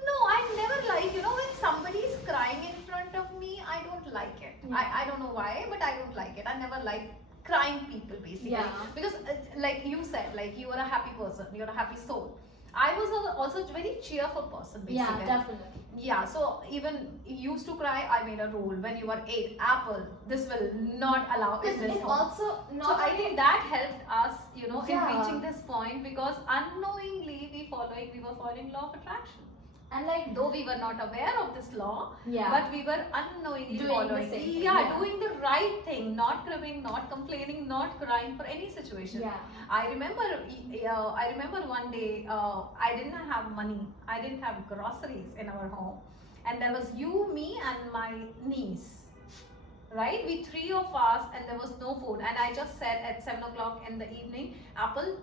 No, I never like, when somebody is crying in front of me, I don't like it. I don't know why, but I don't like it. I never like crying people basically. Because like you said, like you are a happy person, you're a happy soul. I was also a very cheerful person basically. Yeah, definitely. Yeah, so even used to cry, I made a rule when you were 8, Apple, this will not allow in this It home. also not So I think that helped us, in Yeah. reaching this point because unknowingly we were following law of attraction. and like Though we were not aware of this law, Yeah. but we were unknowingly Doing the following. same thing, Yeah, yeah. doing the right thing, not cribbing, not complaining, not crying for any situation. Yeah. I remember one day I didn't have money. I didn't have groceries in our home, and there was you, me, and my niece. Right, we 3 of us, and there was no food. And I just said at 7 o'clock in the evening, Apple,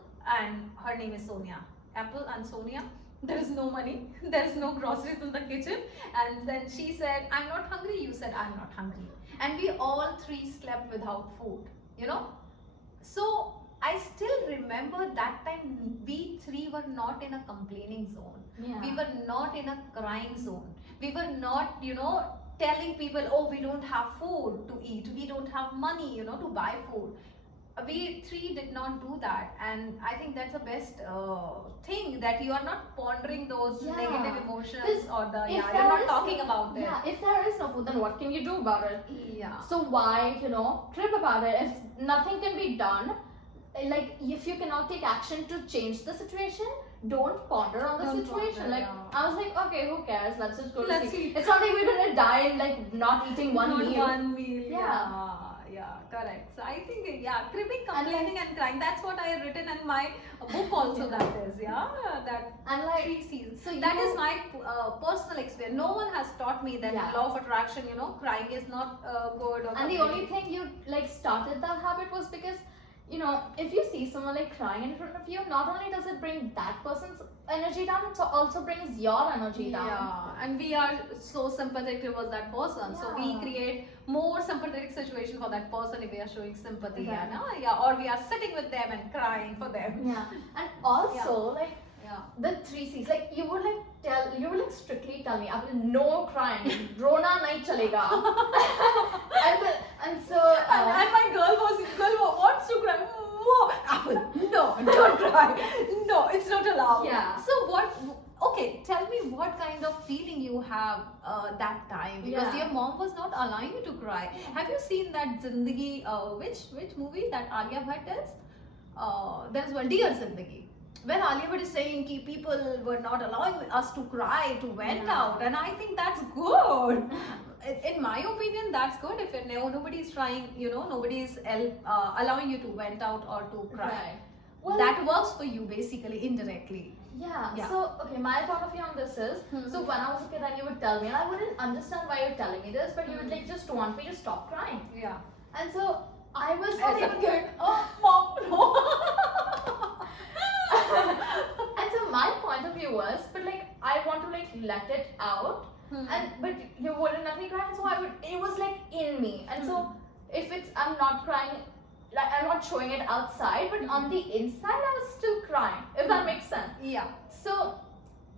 and her name is Sonia. Apple and Sonia. There is no money, there is no groceries in the kitchen. And then she said, I'm not hungry. You said, I'm not hungry. And we all 3 slept without food, So I still remember that time we 3 were not in a complaining zone. Yeah. We were not in a crying zone. We were not, telling people, oh, we don't have food to eat. We don't have money, to buy food. We 3 did not do that, and I think that's the best thing, that you are not pondering those negative emotions or you're not talking about it. Yeah, if there is no food, then what can you do about it? Yeah. So why, trip about it? If nothing can be done, like if you cannot take action to change the situation, don't ponder on the Don't situation. ponder, like yeah. I was like, okay, who cares? Let's just go to Let's sleep. sleep. It's not like we're gonna die in like not eating one Not meal. one meal. Yeah. Yeah, correct. So I think, cribbing, complaining, and crying. That's what I have written in my book also. That is, that And like 3 C's. so That you- is my personal experience. No one has taught me that law of attraction. Crying is not good. Or And the only thing you like started that habit was because you know, if you see someone like crying in front of you, not only does it bring that person's energy down, it also brings your energy down. Yeah, and we are so sympathetic towards that person, so we Yeah. create more sympathetic situation for that person if we are showing sympathy, Right. yeah, or we are sitting with them and crying for them. Yeah, and also like Yeah. the 3 C's, like you would like strictly tell me, Apple, no crying, rona nahi chalega. and so And my girl wants to cry. More, Apple, no, don't cry. No, it's not allowed. Yeah. So okay, tell me what kind of feeling you have that time, because Yeah. your mom was not allowing you to cry. Have you seen that Zindagi, which movie that Alia Bhatt is? There's one, Dear Zindagi, where Alia Bhatt is saying ki people were not allowing us to cry, to vent Yeah. out, and I think that's good. In my opinion, that's good. If nobody is trying, nobody is allowing you to vent out or to cry. Right. Well, That works for you basically indirectly. yeah. Yeah. So okay, my point of view on this is, so when I was a kid and you would tell me, and I wouldn't understand why you're telling me this, but you would like just want me to stop crying. Yeah. And so I was As a even kid, oh mom, no. and so my point of view was, but like I want to like let it out, and but you wouldn't let me cry, and so it was like in me, and so if I'm not crying, like I'm not showing it outside, but on the inside I was still crying, if that makes sense. Yeah. So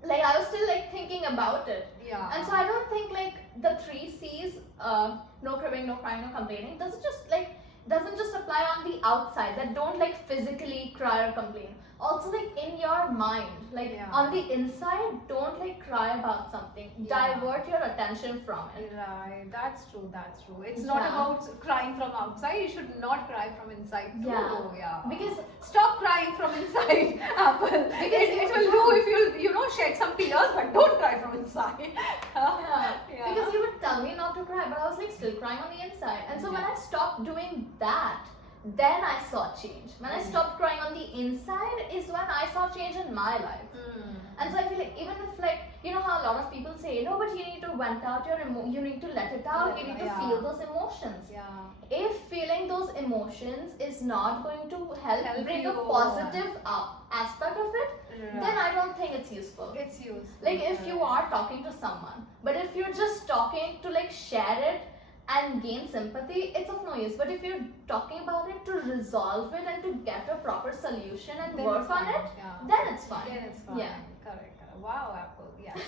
like I was still like thinking about it, Yeah. and so I don't think like the 3 C's, no cribbing, no crying, no complaining, doesn't just apply on the outside, that don't like physically cry or complain. Also like in your mind, like Yeah. on the inside, don't like cry about something. Yeah. Divert your attention from it. Right, that's true. It's not Yeah. about crying from outside. You should not cry from inside too. Yeah. Because Stop crying from inside, Apple. Because it will do if you shed some tears, but don't cry from inside. yeah. Yeah. Because you would tell me not to cry, but I was like still crying on the inside. And so when Yeah. I stopped doing that, then I saw change. When I stopped crying on the inside is when I saw change in my life. And so I feel like even if like, you know how a lot of people say, no, but you need to vent out your you need to let it out, you need to Yeah. feel those emotions. Yeah. If feeling those emotions is not going to help bring a you. positive aspect of it, Right. then I don't think it's useful. It's useful. Like if you are talking to someone, but if you're just talking to like share it and gain sympathy, it's of no use. But if you're talking about it to resolve it and to get a proper solution and Then work it's on fine. it, Yeah. then it's fine. Then it's fine. Yeah. Correct. Wow, Apple. Yes.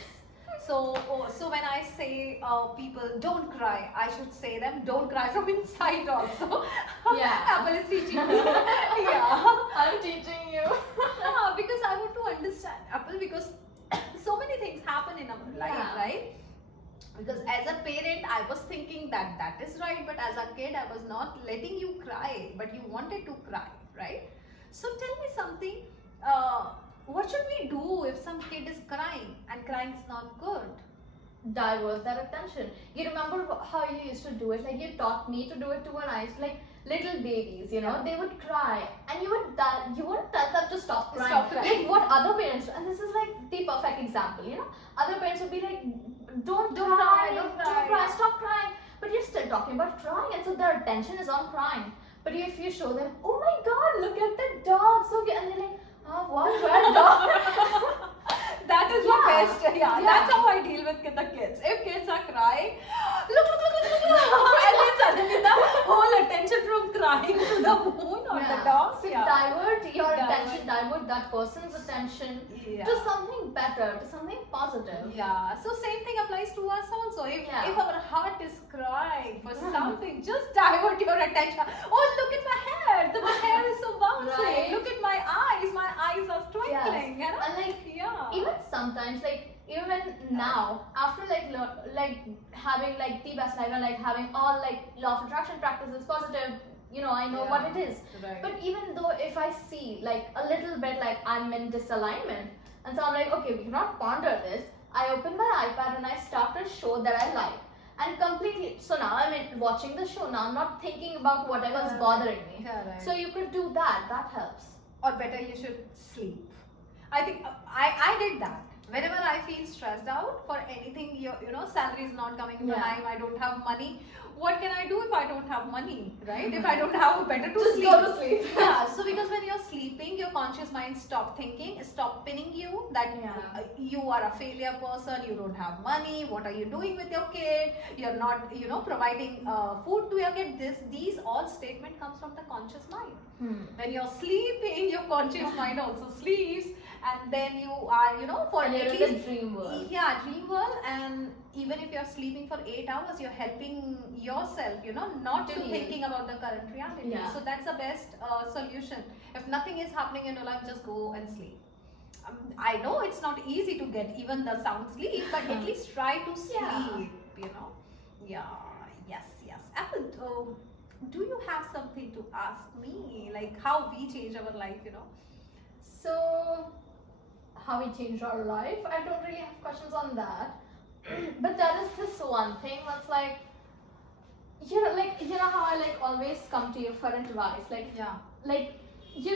So when I say people don't cry, I should say them don't cry from inside also. Yeah. Apple is teaching me. Yeah. I'm teaching you. Yeah, because I want to understand Apple, because so many things happen in our life, Yeah. right? Because as a parent, I was thinking that is right, but as a kid, I was not letting you cry, but you wanted to cry, right? So tell me something. What should we do if some kid is crying and crying is not good? Divert their attention. You remember how you used to do it? Like you taught me to do it too when I used to, like little babies, you know, Yeah. they would cry and you wouldn't tell them to stop crying. Stop crying. Like what other parents do, and this is like the perfect example, you know. Other parents would be like, don't Don't cry, cry, don't don't cry, cry. stop crying. But you're still talking about crying, and so their attention is on crying. But if you show them, oh my god, look at the dog, so cute, and they're like, oh, what, where dog? That is Yeah. the best. Yeah, Yeah. that's how I deal with the kids. If kids are crying, look, and then suddenly the whole attention from crying to the moon or the dog. So Yeah. divert your Divert. attention, divert that person's attention Yeah. to something better, to something positive. Yeah, so same thing applies to us also. If our heart is crying for something, just divert your attention. Oh, look at my hair. My hair is so bouncy. Right. Look at my eyes. My eyes are twinkling. Yes. You know? And like Yeah. even sometimes, like even now, after like having like the best life and like having all like law of attraction practices, positive, you know, I know what it is. Right. But even though if I see like a little bit like I'm in disalignment, and so I'm like, okay, we cannot ponder this. I open my iPad and I start a show that I like. And completely, so now I'm watching the show. Now I'm not thinking about whatever's bothering me. Correct. So you could do that. That helps. Or better, you should sleep. I think I did that. Whenever I feel stressed out for anything, salary is not coming in Yeah. time, I don't have money. What can I do if I don't have money, right? If I don't have better to Just sleep. go to sleep. Yeah, so because when you're sleeping, your conscious mind stop thinking, stop pinning you that Yeah. you are a failure person, you don't have money, what are you doing with your kid, you're not, providing food to your kid. These all statement comes from the conscious mind. When you're sleeping, your conscious mind also sleeps, and then you are, for And you're at in the least dream world. yeah, dream world. And even if you're sleeping for 8 hours, you're helping yourself, not To to heal. thinking about the current reality. Yeah. So that's the best solution. If nothing is happening in your life, just go and sleep. I know it's not easy to get even the sound sleep, but at least try to sleep. Yeah. Yeah. Yes. Apple, do you have something to ask me, like how we change our life? So, how we change our life? I don't really have questions on that. But there is this one thing that's like, how I like always come to you for advice. Yeah. Like,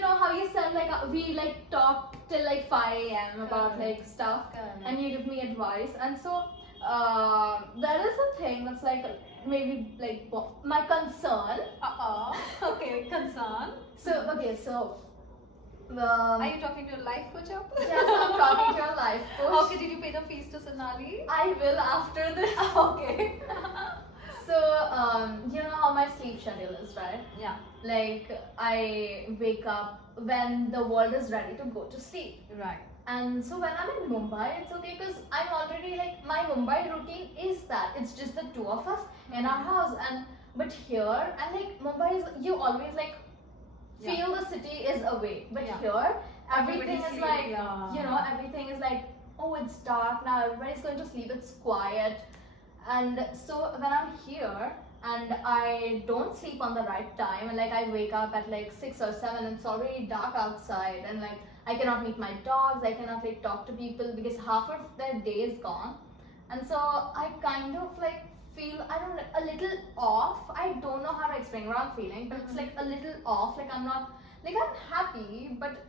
how you said like we like talk till like 5 a.m. about Correct. like stuff, Correct. and you give me advice. And so, there is a thing that's like maybe like my concern. Okay, concern. So. Are you talking to a life coach up? Yes, I'm talking to a life coach. Okay, did you pay the fees to Sonali? I will after this. Okay. So, you know how my sleep schedule is, right? Yeah. Like, I wake up when the world is ready to go to sleep. Right. And so when I'm in Mumbai, it's okay because I'm already like, my Mumbai routine is that. It's just the two of us in our house. But here, and like Mumbai is, you always like feel the city is awake. But here, everything is like, everything is like, oh, it's dark now, everybody's going to sleep, it's quiet. And so when I'm here and I don't sleep on the right time, and like I wake up at like 6 or 7, it's already dark outside, and like I cannot meet my dogs, I cannot like talk to people because half of their day is gone. And so I kind of like feel, I don't know, a little off. I don't know how to explain what I'm feeling, but it's like a little off. Like I'm not, like I'm happy, but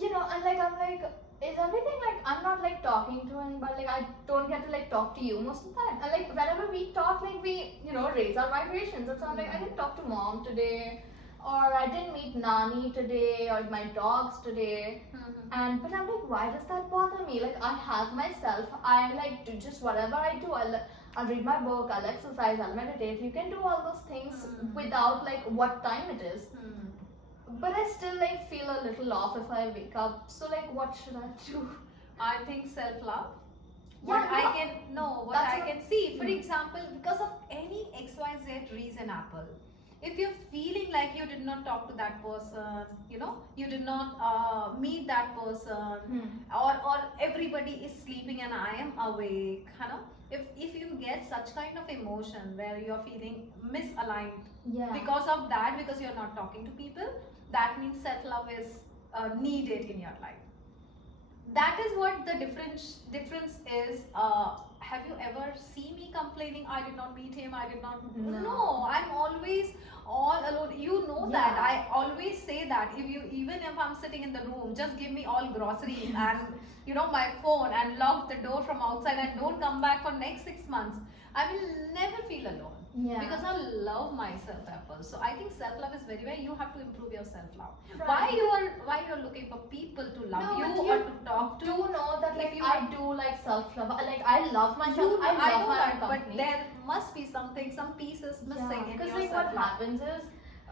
and like I'm like, is everything like I'm not like talking to anybody, like I don't get to like talk to you most of the time. And like whenever we talk, like we raise our vibrations. And so I'm like, I didn't talk to mom today, or I didn't meet Nani today, or my dogs today. And but I'm like, why does that bother me? Like I have myself, I like do just whatever I do. I'll read my book, I'll exercise, I'll meditate. You can do all those things without like what time it is. But I still like feel a little off if I wake up. So like, what should I do? I think self-love. Yeah, What I can see, for example, because of any XYZ reason, Apple, if you're feeling like you did not talk to that person, you did not meet that person, or everybody is sleeping and I am awake, if you get such kind of emotion where you're feeling misaligned because of that, because you're not talking to people, that means self-love is needed in your life. That is what the difference is. Have you ever seen me complaining, I did not meet him, I did not? No, I'm always all alone. That I always say that even if I'm sitting in the room, just give me all groceries and my phone, and lock the door from outside and don't come back for next 6 months. I will never feel alone. Because I love myself, Apple. So I think self-love is very, very, you have to improve your self-love. Why you're looking for people to love you or to talk to? Do know that like I do like self-love. Like I love myself. I love my own company. But there must be something, some pieces missing in your because like self-love. what happens is,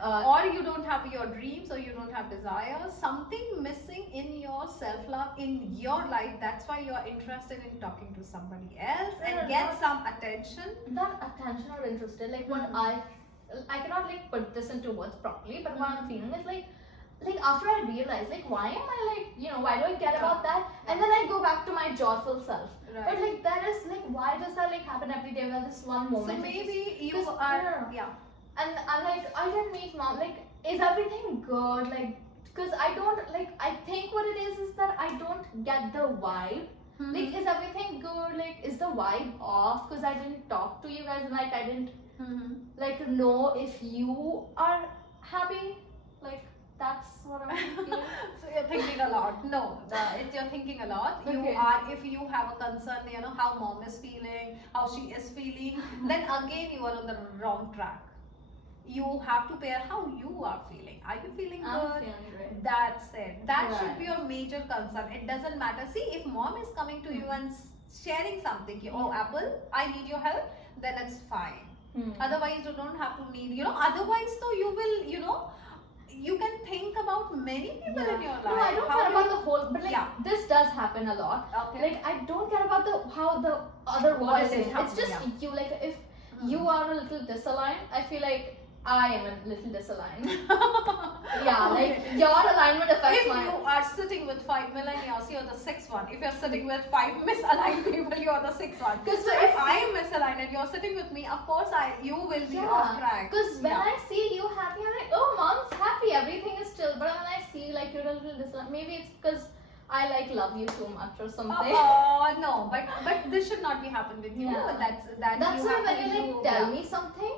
or you don't have your dreams, or you don't have desires, something missing in your self-love in your life. That's why you're interested in talking to somebody else and get some attention. Not attention or interested, like what I cannot like put this into words properly, but what I'm feeling is like after I realize like why am I like why do I care about that, and then I go back to my joyful self. But like that is like, why does that like happen every day? Where this one moment, so maybe you are and I'm like, I didn't meet mom, like is everything good, like because I don't like, I think what it is that I don't get the vibe. Like is everything good, like is the vibe off because I didn't talk to you guys, and like I didn't like know if you are happy, like That's what I'm thinking. So you're thinking a lot. No, you're thinking a lot. You Okay. are, if you have a concern, how mom is feeling, how she is feeling, then again you are on the wrong track. You have to pair how you are feeling. Are you feeling I'm good? feeling great. That's it. That should Right. be your major concern. It doesn't matter. See, if mom is coming to you and sharing something, oh Apple, I need your help, then it's fine. Otherwise, you don't have to need, otherwise, so you will, you can think about many people in your life. No, I don't How care do about you- the whole, but like this does happen a lot. Okay. Like I don't care about how the other world What is. is It's happening, just you. Like if you are a little disaligned, I feel like I am a little disaligned. Yeah, Okay. like your alignment affects If mine. you are sitting with 5 millennials, you're the sixth one. If you're sitting with 5 misaligned people, you're the sixth one. Because So if I am misaligned and you're sitting with me, of course you will be off track. Because when I see you happy, I'm like, oh, mom's happy, everything is chill. But when I see like you're a little disaligned, maybe it's because I like love you too much or something. No, but this should not be happen with you. Yeah. That's why when you like tell me something,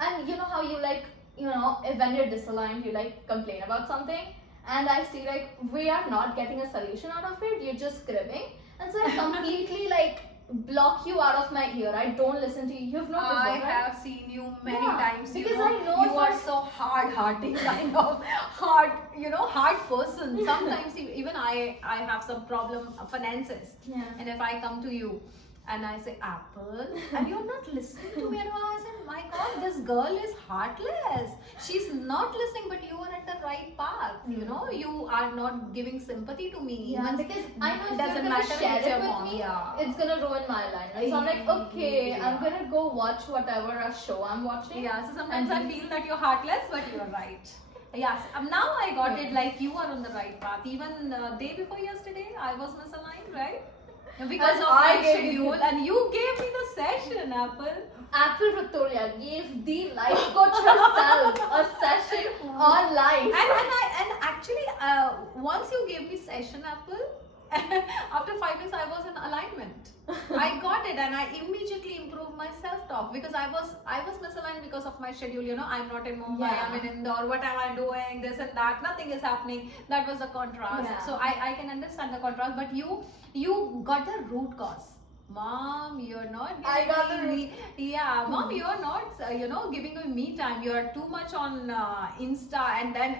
and you know how you like, if when you're disaligned, you like complain about something, and I see like we are not getting a solution out of it, you're just cribbing, and so I completely like block you out of my ear. I don't listen to you. You've noticed I that, right? have seen you many Yeah, times. because I know you are so hard-hearted, kind of hard person. Sometimes even I have some problem finances, and if I come to you and I say Apple, and you're not listening to me, and I said, my God, this girl is heartless. She's not listening, but you are at the right path. You are not giving sympathy to me. Yeah, Even because I know if doesn't you're gonna matter if share it's it your with mom. me, Yeah. it's gonna ruin my alignment. So I'm like, okay, I'm Yeah. gonna go watch whatever a show I'm watching. Yeah, so sometimes And I feel that you're heartless, but you're right. Yes, now I got it, like you are on the right path. Even day before yesterday, I was misaligned, right? Because And of I my gave you- schedule, and you gave me the session, Apple. Apple Victoria gave the life coach herself a session on life. And actually, once you gave me session, Apple, after 5 days I was in alignment. I got it, and I immediately improved my self-talk, because I was misaligned because of my schedule. I'm not in Mumbai, Yeah. I'm in Indore. What am I doing? This and that. Nothing is happening. That was the contrast. Yeah. So I can understand the contrast, but you got the root cause. Mom, you're not giving I got the me. Yeah, mom, you're not, giving me me time. You're too much on Insta, and then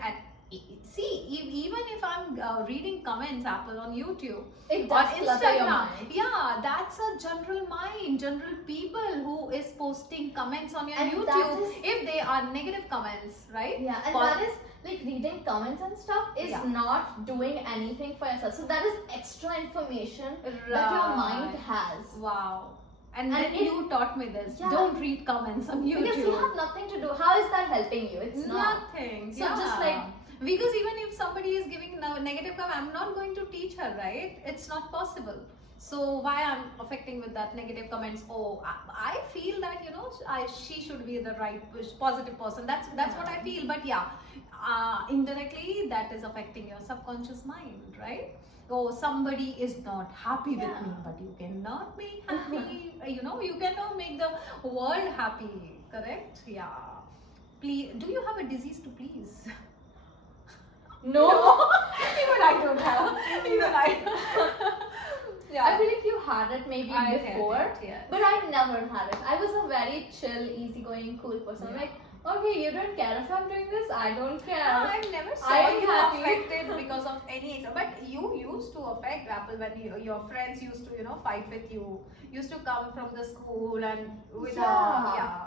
see, even if I'm reading comments, Apple, on YouTube, It on does clutter your Instagram, mind. yeah, that's a general mind, general people who is posting comments on your And that YouTube. is- If they are negative comments, right? Yeah, and Or- that is like reading comments and stuff is Yeah. not doing anything for yourself. So that is extra information that your mind Right. has. Wow. And And then it- you taught me this. Yeah. Don't read comments on YouTube. Because you have nothing to do. How is that helping you? It's not. Nothing. So just like- because even if somebody is giving negative comment, I'm not going to teach her, right? It's not possible. So why I'm affecting with that negative comments? Oh, I feel that she should be the right positive person. That's what I feel. But yeah, indirectly that is affecting your subconscious mind, right? Oh, somebody is not happy with me, Yeah. but you cannot make happy. You cannot make the world happy. Correct? Yeah. Please, do you have a disease to please? No. Even I don't have. Even I. Yeah. I feel like you had it maybe I had before, it, yes. but I never had it. I was a very chill, easygoing, cool person. Yeah. Like, okay, you don't care if I'm doing this, I don't care. I've never saw I am you happy. affected because of any. But you used to affect Apple when your friends used to fight with you. Used to come from the school and with Yeah.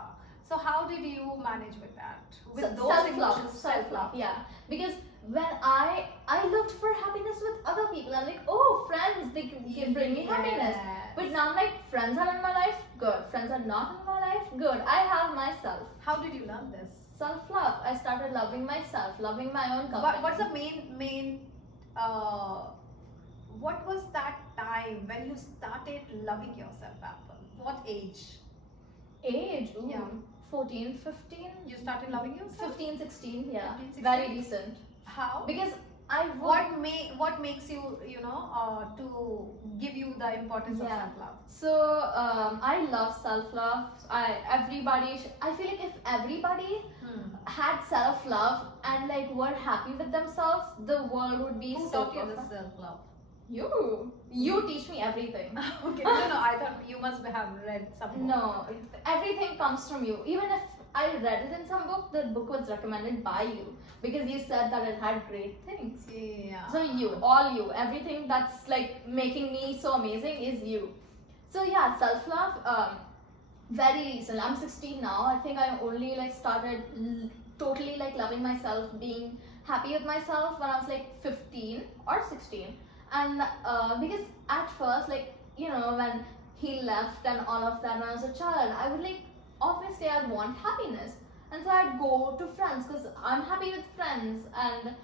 So how did you manage with that? With So- those self-love, emotions, self-love, yeah. Because when I looked for happiness with other people, I'm like, oh, friends, they can bring me happiness. Yes. But now I'm like, friends are in my life, good. Friends are not in my life, good. I have myself. How did you learn this? Self-love. I started loving myself, loving my own company. What's the main what was that time when you started loving yourself, Apple? What age? age? Ooh, Yeah. 14, 15? You started loving yourself? 15, 16, yeah. 15, 16? Very decent. How? Because I would, What makes you to give you the importance of Yeah. self-love? So I love self-love. I feel like if everybody had self-love and like were happy with themselves, the world would be Who so taught you this perfect. self-love? You teach me everything. Okay, no, I thought you must have read some book. No, everything comes from you. Even if I read it in some book, the book was recommended by you because you said that it had great things. Yeah. So all you, everything that's like making me so amazing is you. So yeah, self-love. Very recent. I'm 16 now. I think I only like started totally like loving myself, being happy with myself when I was like 15 or 16. And because at first, like when he left and all of that when I was a child, I would like obviously I'd want happiness, and so I'd go to friends because I'm happy with friends. And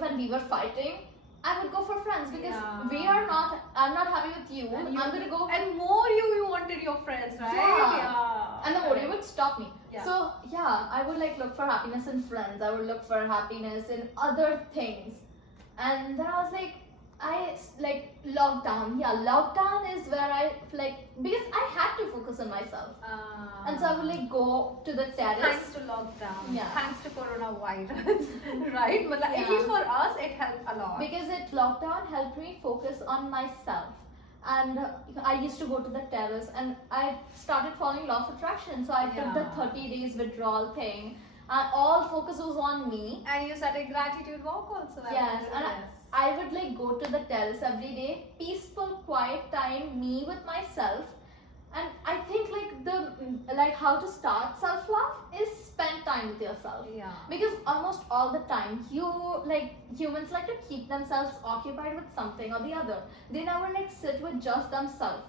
when we were fighting, I would go for friends because I'm not happy with you. And I'm gonna go. And more you wanted your friends, right? Yeah. And the audio would stop me. Yeah. So yeah, I would like look for happiness in friends. I would look for happiness in other things. And then I was like, I like lockdown. Yeah, lockdown is where I like because I had to focus on myself. And so I would like go to the terrace. Thanks to lockdown. Yeah. Thanks to coronavirus. Right? But like, at least for us it helped a lot. Because lockdown helped me focus on myself. And I used to go to the terrace and I started following law of attraction. So I took the 30 days withdrawal thing. And all focus was on me. And you started gratitude walk also. Yes, and I would like go to the terrace every day, peaceful, quiet time, me with myself. And I think like how to start self-love is spend time with yourself. Yeah. Because almost all the time humans like to keep themselves occupied with something or the other. They never like sit with just themselves.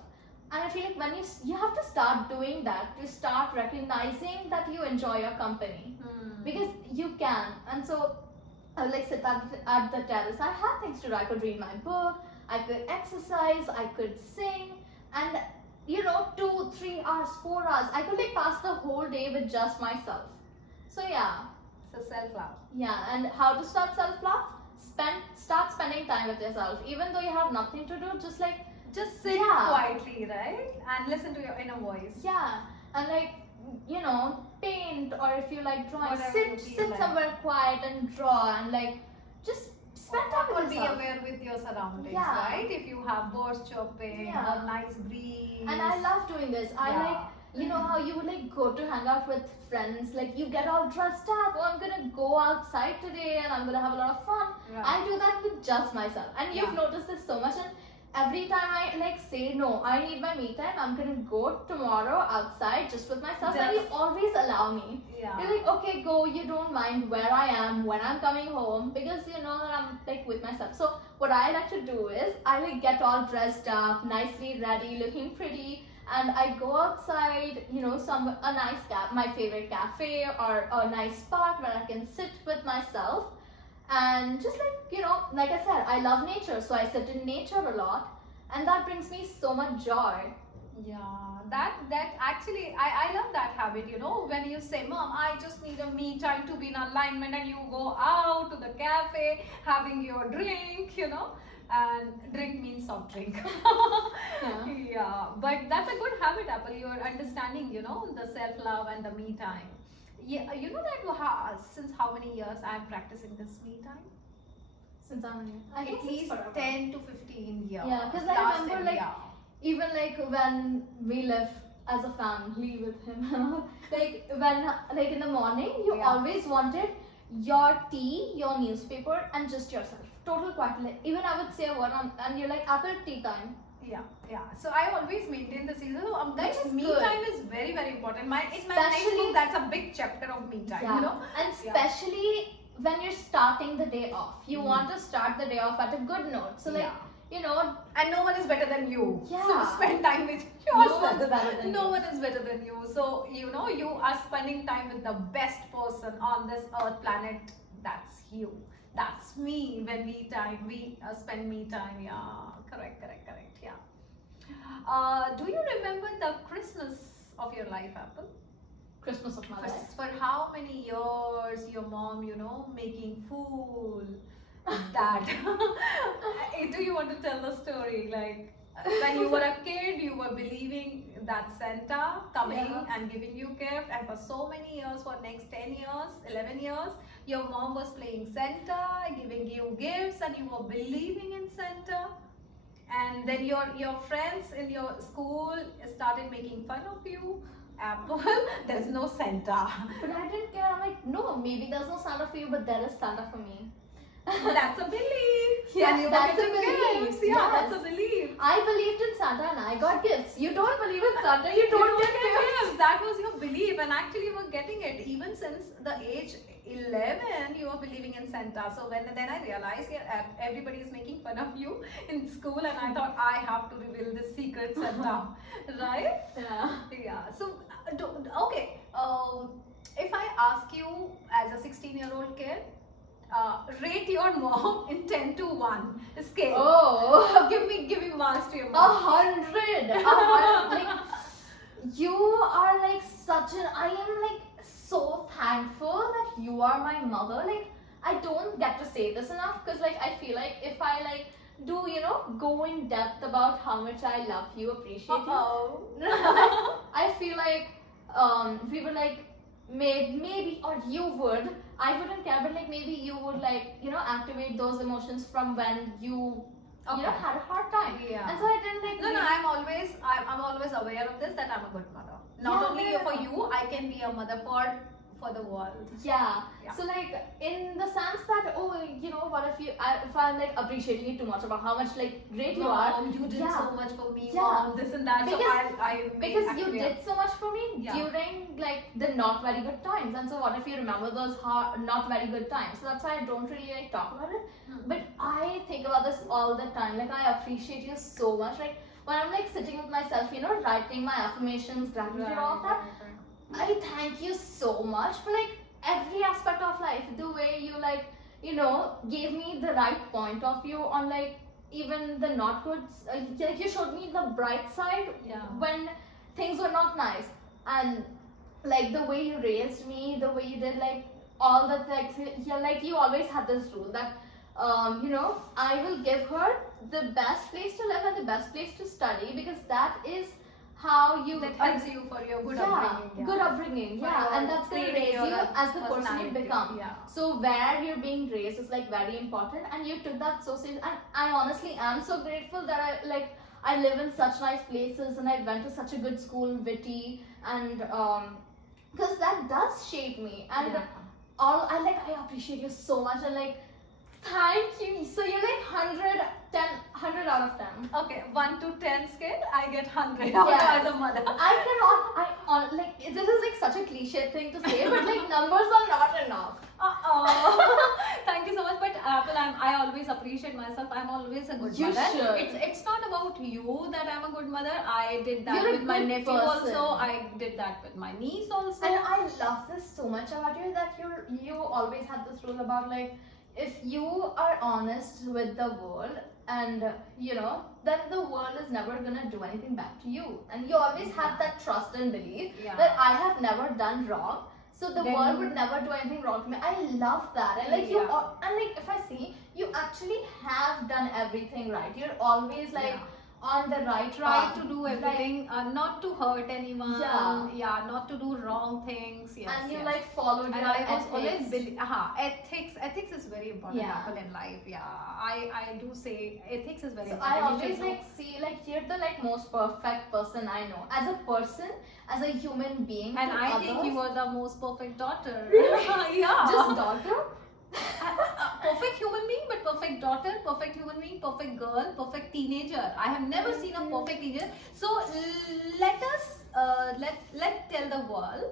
And I feel like when you have to start doing that, to start recognizing that you enjoy your company. Because you can. And so I would like sit at the terrace. I had things to do. I could read my book, I could exercise, I could sing, and 2, 3 hours, 4 hours, I could like pass the whole day with just myself. So yeah. So self-love. Yeah, and how to start self-love? Start spending time with yourself. Even though you have nothing to do, just sit quietly, right? And listen to your inner voice. Yeah, and like paint, or if you like drawing, Whatever sit somewhere quiet and draw, and like just spend time or with be yourself. aware with your surroundings, Yeah. right? If you have birds chirping Yeah. or nice breeze. And I love doing this. I Yeah. like how you would like go to hang out with friends, like you get all dressed up, oh I'm gonna go outside today and I'm gonna have a lot of fun. Right. I do that with just myself, and you've Yeah. noticed this so much. And every time I like say no, I need my me time, I'm gonna go tomorrow outside just with myself, and you Just- always allow me. Yeah. You're like, okay, go, you don't mind where I am, when I'm coming home, because you know that I'm like with myself. So what I like to do is I like get all dressed up, nicely ready, looking pretty, and I go outside, a nice my favorite cafe or a nice park where I can sit with myself. And just like I said, I love nature, so I sit in nature a lot, and that brings me so much joy. Yeah, that actually, I love that habit, when you say, Mom, I just need a me time to be in alignment, and you go out to the cafe having your drink, and drink means soft drink. Yeah, but that's a good habit, Apple. You're understanding, the self-love and the me time. Yeah, you know that since how many years I'm practicing this me time? Since I At think least forever. 10 to 15 years. Yeah, because I Last remember 10, like yeah. even like when we live as a family with him, like when like in the morning you Yeah. always wanted your tea, your newspaper, and just yourself. Total quiet. Like, even I would say a word and you're like, Apple, tea time. Yeah. So I always maintain the season. So, guys, Which is me good. time is very, very important. In my next Especially- book, that's a big chapter of me time. And Yeah. especially when you're starting the day off, you want to start the day off at a good note. So like and no one is better than you. Yeah. So spend time with No yourself. one's better than No you. one is better than you. So you are spending time with the best person on this earth planet. That's you. That's me. When we spend me time. Yeah, correct. Yeah. Do you remember the Christmas of your life, Apple? Christmas of my life. For how many years your mom, making fool that? Do you want to tell the story? Like, When you were a kid, you were believing that Santa coming Yeah. and giving you gift, and for so many years, for next 10 years, 11 years, your mom was playing Santa, giving you gifts, and you were believing in Santa. And then your friends in your school started making fun of you. Apple, there's no Santa. But I didn't care. I'm like, no, maybe there's no Santa for you, but there is Santa for me. That's a belief. Yeah, And you were that's a getting belief. gifts. Yeah, Yes. that's a belief. I believed in Santa and I got gifts. You don't believe in Santa, you don't get gifts. That was your belief, and actually you were getting it even since the age 11. You were believing in Santa. So then I realized, yeah, everybody is making fun of you in school, and I thought I have to reveal this secret Santa, right? Yeah. Yeah. So okay. If I ask you as a 16-year-old kid, rate your mom in 10 to 1 scale. Oh. Give me marks to your 100. mom. Like, you are like such an. I am like so thankful that you are my mother. Like, I don't get to say this enough because like I feel like if I like do go in depth about how much I love you, appreciate Uh-oh. you. I feel like we were like maybe or you would. I wouldn't care, but like maybe you would like activate those emotions from when you Okay. had a hard time. Yeah. And so I didn't like. No, I'm always aware of this, that I'm a good mother. Not Yeah, only yeah. for you, I can be a mother for the world. Yeah. Yeah. So like in the sense that what if I'm like appreciating you too much about how much like great you are. Mom, you did Yeah. so much for me, Yeah. mom, this and that. Because- so I Because you actually- did so much for me Yeah. during like the not very good times, and so what if you remember those not very good times? So that's why I don't really like talk about it. But I think about this all the time. Like I appreciate you so much. Like when I'm like sitting with myself, writing my affirmations, gratitude, all of that. I thank you so much for like every aspect of life. The way you like, gave me the right point of view on like even the not good. Like you showed me the bright side Yeah. when things were not nice, and like the way you raised me, the way you did like all the things. Like you always had this rule that I will give her the best place to live and the best place to study because that is how you That helps you for your good yeah, upbringing. Yeah. good upbringing, For yeah, your and that's going to creating raise you your as the person you personality. become. Yeah. So where you're being raised is like very important, and you took that so seriously. And I honestly am so grateful that I live in such nice places and I went to such a good school, Witty, and because that does shape me. And Yeah. I appreciate you so much, and like thank you. So you're like 100 out of 10. Okay, 1 to 10 scale, I get 100 Yeah. as a mother. Like this is like such a cliche thing to say, but like numbers are not enough. Thank you so much. But Apple, I always appreciate myself. I'm always a good You mother. should. It's not about you that I'm a good mother. I did that You're a with my good nephew person. also. I did that with my niece also. And I love this so much about you that you always had this rule about like if you are honest with the world and then the world is never gonna do anything back to you, and you always have that trust and belief Yeah. that I have never done wrong, so the Then- world would never do anything wrong to me. I love that, and like Yeah. and like if I see you actually have done everything right, you're always like Yeah. on the right Try path. to do everything, not to hurt anyone. Yeah. Not to do wrong things. Yes, and you yes. like followed And your I was always ethics. ethics is very important, Yeah. Apple, in life. Yeah, I do say ethics is very So important. I You always should know- like see like you're the like most perfect person I know as a person, as a human being. and to I others. think you are the most perfect daughter. Really? Yeah. Just daughter. Perfect human being, but perfect daughter, perfect human being, perfect girl, perfect teenager. I have never seen a perfect teenager. So let us let tell the world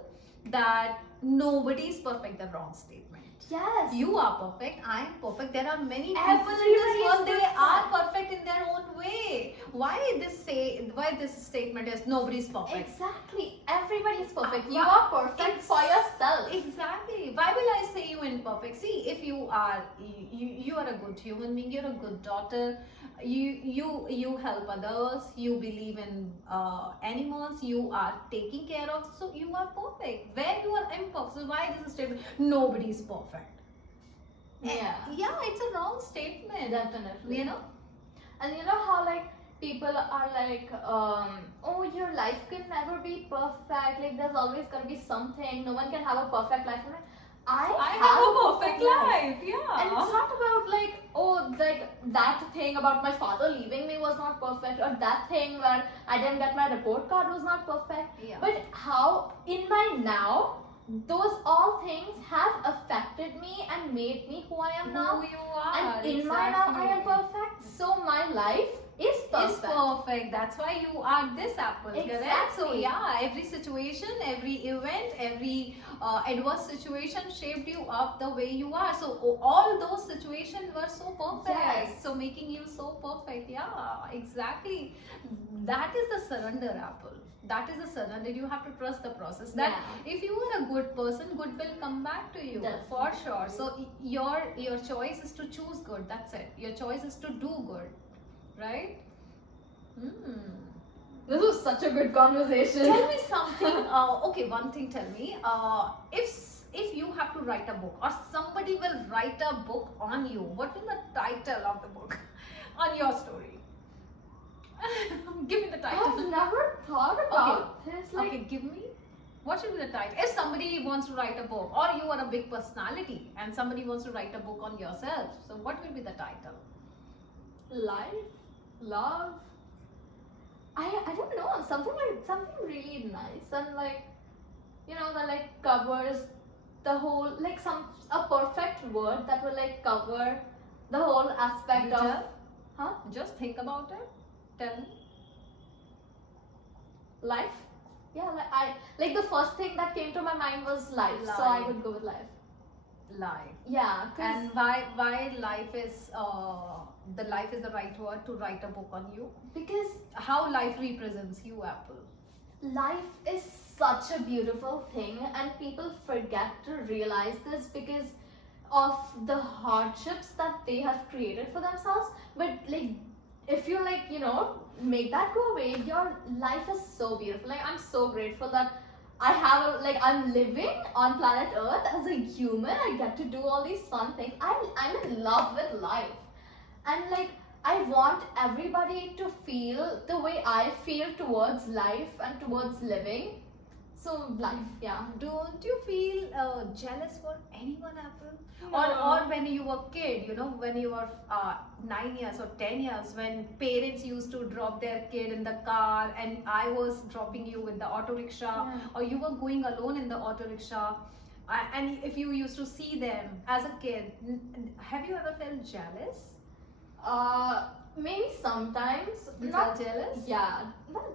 that nobody is perfect. The wrong statement. Yes. You are perfect. I am perfect. There are many people in this Everybody is world. They perfect. are perfect in their own way. Why this statement is nobody's perfect? Exactly. Everybody is perfect. You Why- are perfect for yourself. Exactly. Why will I say you imperfect? See, if you are a good human being, you're a good daughter. You help others. You believe in animals. You are taking care of. So you are perfect. Where you are imperfect. So why this statement? Nobody is perfect. Yeah. Yeah, it's a wrong statement. Definitely. You know. And you know how like people are like, oh, your life can never be perfect. Like, there's always gonna be something. No one can have a perfect life. I'm like, I have a perfect life. Yeah. And it's not about like, oh, like that thing about my father leaving me was not perfect, or that thing where I didn't get my report card was not perfect. Yeah. But how in my now, those all things have affected me and made me who I am now. Who you are. And in my now, I am perfect. So my life is perfect. Is perfect. That's why you are this apple. Correct? So Exactly. yeah, every situation, every event, every adverse situation shaped you up the way you are. So all those situations were so perfect. Yes. So making you so perfect. Yeah, exactly. That is the surrender apple. That is the surrender. You have to trust the process. That Yeah. if you are a good person, good will come back to you. Definitely. For sure. So your choice is to choose good. That's it. Your choice is to do good. Right? This was such a good conversation. Tell me something. Okay, one thing. Tell me. If you have to write a book, or somebody will write a book on you, what will the title of the book on your story? Give me the title. I've never thought about this. Like, Okay, give me. What should be the title? If somebody wants to write a book, or you are a big personality and somebody wants to write a book on yourself, so what will be the title? life, love. I don't know, something really nice and like, you know, that like covers the whole, like a perfect word that will like cover the whole aspect You of tell? huh? Just think about it. Tell me. Life. Yeah, like the first thing that came to my mind was life. So I Life. would go with life. Life. Yeah, And why life is the life is the right word to write a book on you? because How life represents you, Apple. life is such a beautiful thing and people forget to realize this because of the hardships that they have created for themselves. But like, if you like, you know, make that go away, your life is so beautiful. Like, I'm so grateful that I have like, I'm living on planet Earth as a human. I get to do all these fun things. I'm in love with life, and like, I want everybody to feel the way I feel towards life and towards living. So life, yeah. Don't you feel jealous for anyone, Apple? No. Or when you were kid, you know, when you were 9 years or 10 years, when parents used to drop their kid in the car and I was dropping you in the auto rickshaw, Yeah. or you were going alone in the auto rickshaw, and if you used to see them as a kid, have you ever felt jealous? Maybe sometimes. You Not felt jealous? Yeah,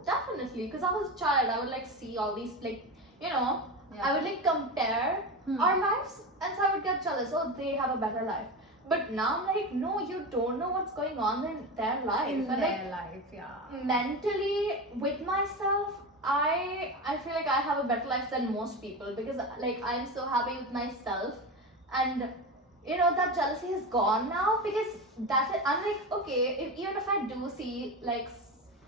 definitely. Because I was a child, I would like see all these like, you know, Yeah. I would like compare our lives, and so I would get jealous. Oh, they have a better life. But now I'm like, no, you don't know what's going on in their life. In And, their life, yeah. mentally with myself, I feel like I have a better life than most people because like I'm so happy with myself, and you know that jealousy is gone now because that's it. I'm like, okay, even if I do see like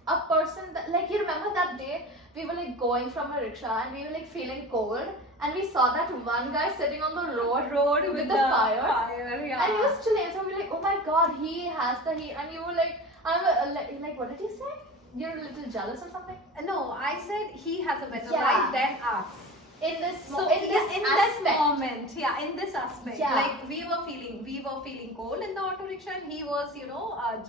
a person that, like, you remember that day we were like going from a rickshaw and we were like feeling cold and we saw that one guy sitting on the road with the fire, yeah. and he was chilling. So we were like, oh my god, he has the heat, and you were like, I'm like, what did you say? You're a little jealous or something? No, I said he has a better Yeah. life than us. In this So in this this aspect. moment, yeah, in this aspect, Yeah. like we were feeling cold in the auto rickshaw, and he was, you know,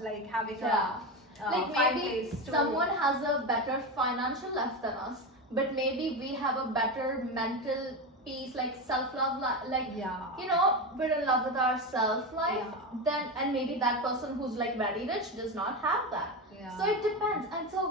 like having Yeah. Like maybe fireplace to- someone has a better financial life than us, but maybe we have a better mental peace, like self-love, like, yeah, you know, we're in love with our self-life. Yeah. Then, and maybe that person who's like very rich does not have that. yeah. So it depends. And so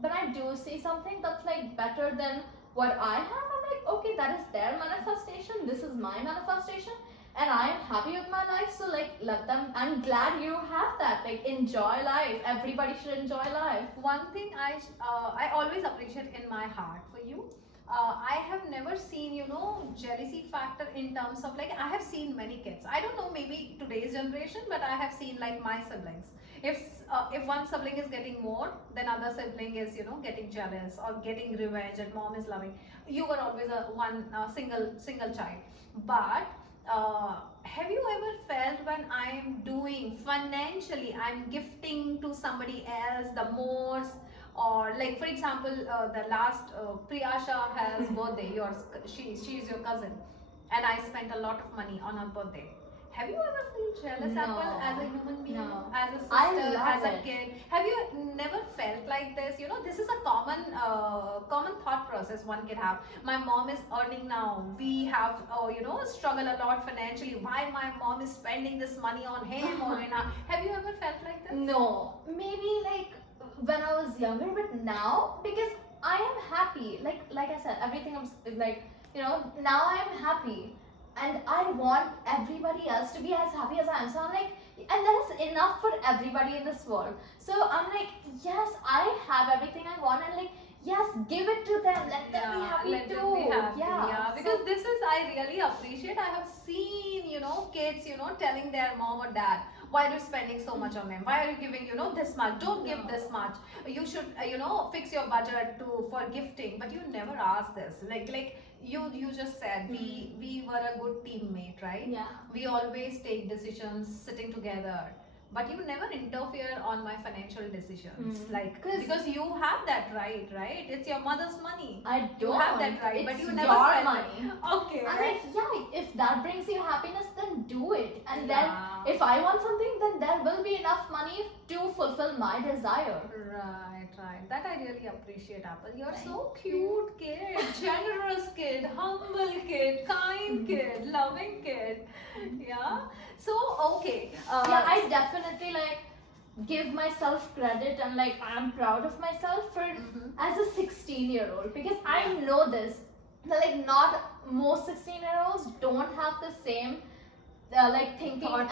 when I do see something that's like better than what I have, I'm like, okay, that is their manifestation. This is my manifestation. And I am happy with my life. So like, let them, I'm glad you have that. Like, enjoy life. Everybody should enjoy life. One thing I always appreciate in my heart for you. I have never seen, you know, jealousy factor in terms of like, I have seen many kids. I don't know, maybe today's generation, but I have seen like my siblings. If one sibling is getting more, then other sibling is, you know, getting jealous or getting revenge, and mom is loving. You were always a single child. But have you ever felt felt when I'm doing financially, I'm gifting to somebody else the most, or like for example, the last Priyasha has birthday. Yours, she's your cousin, and I spent a lot of money on her birthday. Have you ever felt jealous, Apple, as a human being, No. as a sister, I love as a it. kid? Have you never felt like this? You know, this is a common thought process one can have. My mom is earning now. We have, struggle a lot financially. Why my mom is spending this money on him or in her? Have you ever felt like this? No, maybe like when I was younger, but now because I am happy. Like I said, everything is like, now I am happy, and I want everybody else to be as happy as I am. So I'm like, and that is enough for everybody in this world. So I'm like, yes, I have everything I want, and like, yes, give it to them. Let them be happy let too. them be happy. Yeah, Because this is, I really appreciate. I have seen, kids, telling their mom or dad, why are you spending so much on them? Why are you giving, this much? Don't give this much. You should, fix your budget for gifting. But you never ask this. Like you just said, we were a good teammate, right? Yeah. We always take decisions sitting together. But you never interfere on my financial decisions, because you have that right? It's your mother's money. I don't. You have that right, It's but you never your felt money. Okay, I'm right? like, yeah, if that brings you happiness, then do it. And Yeah. then if I want something, then there will be enough money to fulfill my desire. Right. That I really appreciate, Apple. You're Thank so cute kid, generous kid, humble kid, kind kid, loving kid. Yeah. So okay. Yeah, I definitely like give myself credit, and like I'm proud of myself for as a 16-year-old, because I know this that like not most 16-year-olds don't have the same thinking Thought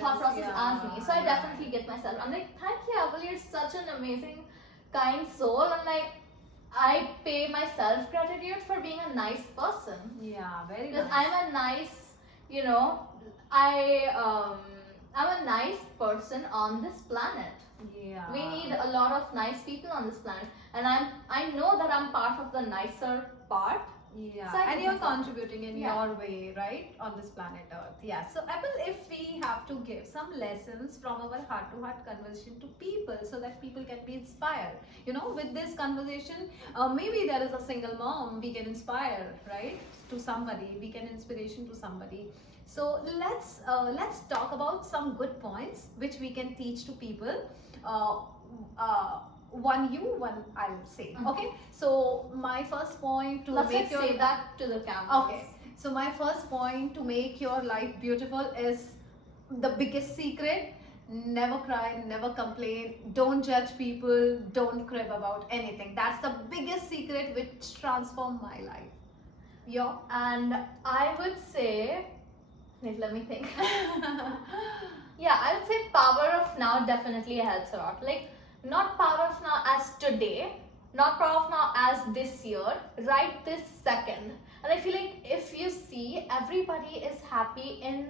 thought process as me. So I yeah. definitely give myself. I'm like, thank you, Aval. You're such an amazing, kind soul, and like I pay myself gratitude for being a nice person. Yeah, very Because nice. I'm a nice, I'm a nice person on this planet. Yeah. We need a lot of nice people on this planet, and I know that I'm part of the nicer part. Yeah, So I and give you're myself- contributing in Yeah. your way, right, on this planet Earth. Yeah. So, Apple, if we have to give some lessons from our heart-to-heart conversation to people, so that people can be inspired, with this conversation, maybe there is a single mom we can inspire, right, to somebody. We can inspiration to somebody. So let's talk about some good points which we can teach to people. One I'll say. Okay. So my first point to Let's make like your say that to the camera. Okay. So my first point to make your life beautiful is the biggest secret. Never cry, never complain, don't judge people, don't crib about anything. That's the biggest secret which transformed my life. Your And I would say, wait, let me think. Yeah, I would say power of now definitely helps a lot. Like, not power of now as today, not power of now as this year, right this second. And I feel like if you see, everybody is happy in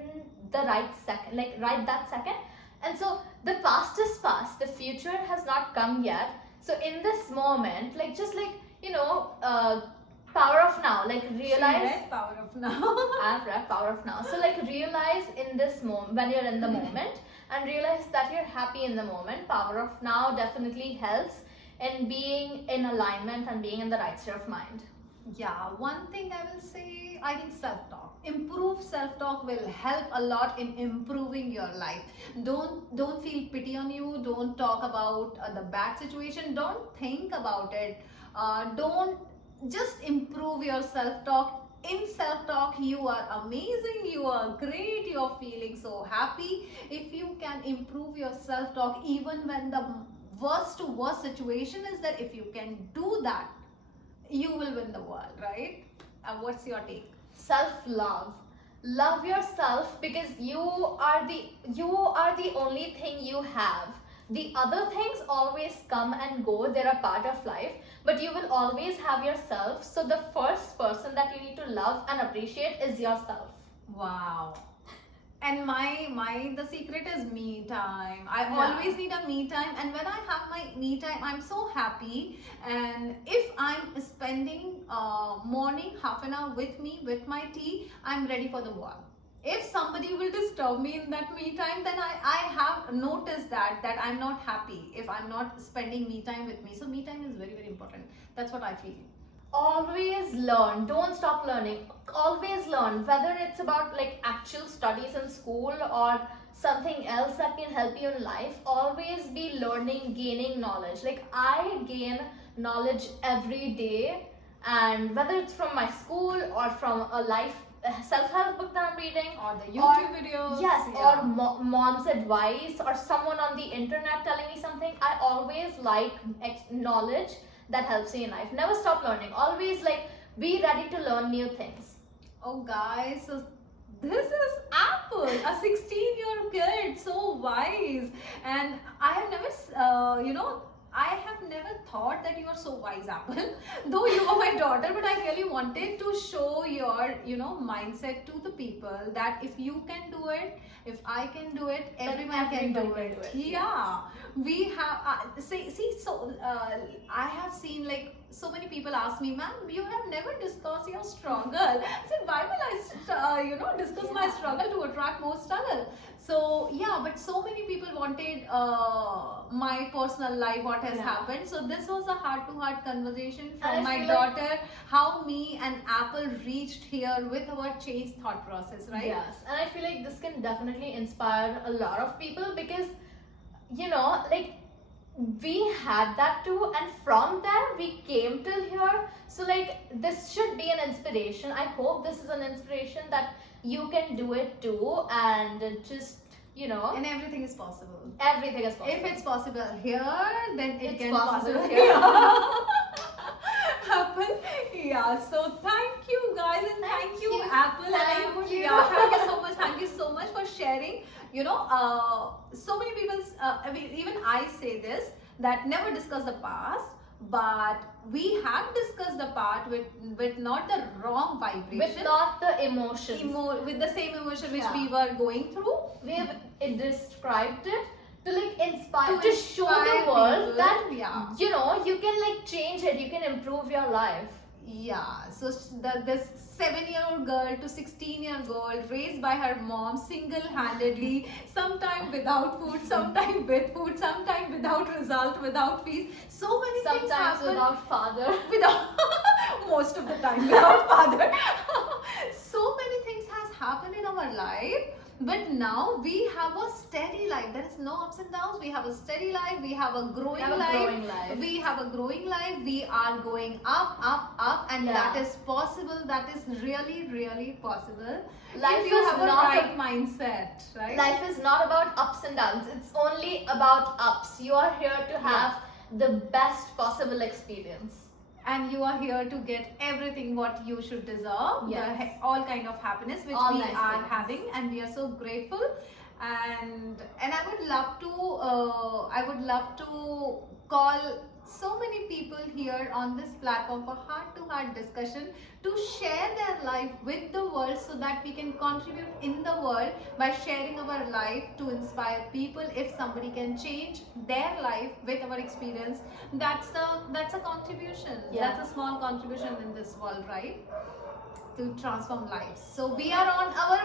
the right second, like right that second. And so the past is past, the future has not come yet. So in this moment, like just like, power of now, like realize. She read power of now. I've read power of now. So like realize in this moment, when you're in the moment, and realize that you're happy in the moment. Power of now definitely helps in being in alignment and being in the right state of mind. Yeah, one thing I will say, I think self-talk. Improve self-talk will help a lot in improving your life. Don't feel pity on you. Don't talk about the bad situation. Don't think about it. Don't just improve your self-talk. In self-talk, you are amazing, you are great, you are feeling so happy. If you can improve your self-talk, even when the worst to worst situation is there, if you can do that, you will win the world, right? What's your take? Self-love. Love yourself, because you are the only thing you have. The other things always come and go, they're a part of life, but you will always have yourself. So the first person that you need to love and appreciate is yourself. Wow. And the secret is me time. I Yeah. always need a me time, and when I have my me time, I'm so happy. And if I'm spending morning half an hour with me with my tea, I'm ready for the world. If somebody will disturb disturb me in that me time, then I have noticed that I'm not happy if I'm not spending me time with me. So me time is very, very important. That's what I feel. Always learn, don't stop learning, always learn, whether it's about like actual studies in school or something else that can help you in life. Always be learning, gaining knowledge. Like I gain knowledge every day, and whether it's from my school or from a life self-help book that I'm reading, Or the YouTube videos. yes, Yeah. or mom's advice, or someone on the internet telling me something. I always like knowledge that helps me in life. Never stop learning. Always like be ready to learn new things. Oh, guys, so this is Apple, a 16-year kid, so wise. And I have never, I have never thought that you are so wise, Apple. Though you are my daughter, but I really wanted to show your, mindset to the people that if you can do it, if I can do it, everyone can do everybody it. can do it. Yeah, we have. I have seen like so many people ask me, ma'am, you have never discussed your struggle. I said, why will I, discuss my struggle to attract more struggle? So yeah, but so many people wanted my personal life, what has happened. So this was a heart-to-heart conversation And I from my feel daughter, how me and Apple reached here with our changed thought process, right? Yes, and I feel like this can definitely inspire a lot of people because, like we had that too, and from there we came till here. So like this should be an inspiration. I hope this is an inspiration that you can do it too, and just And everything is possible. everything is possible. If it's possible here, then it It's can possible possible here. happen. Yeah. So thank you guys, and thank you Apple. And I Thank would, you. thank you so much. Thank you so much for sharing. So many people. Even I say this, that never discuss the past, but we have discussed the part with not the wrong vibration. With not the emotions. With the same emotion which Yeah. we were going through. We have described it to like inspire, To to show the inspire world people, that yeah. you can like change it, you can improve your life. Yeah, so this 7-year-old girl to 16-year-old raised by her mom single-handedly, sometime without food, sometime with food, sometime without result, without fees. So many things Sometimes happen. without father. Without most of the time without father. So many things has happened in our life, but now we have a steady life. There is no ups and downs. We have a steady life. We have a growing life. We have a growing life. We are going up, and that is possible. That is really, really possible. Life if you is have a not right mindset, right? Life is not about ups and downs. It's only about ups. You are here to have the best possible experience. And you are here to get everything what you should deserve. Yes. All kind of happiness which All we nice are things. having, and we are so grateful. And I would love to call so many people here on this platform for heart-to-heart discussion to share their life with the world, so that we can contribute in the world by sharing our life to inspire people. If somebody can change their life with our experience, that's a contribution. Yeah. That's a small contribution in this world, right? To transform lives. So we are on our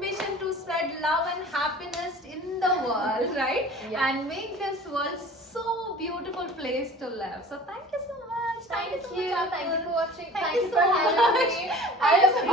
mission to spread love and happiness in the world, right? Yeah. And make this world so beautiful place to live. So thank you so much. Thank you. So much, Thank you Apple. for watching. Thank Thank you you so for having much. me. Thank you so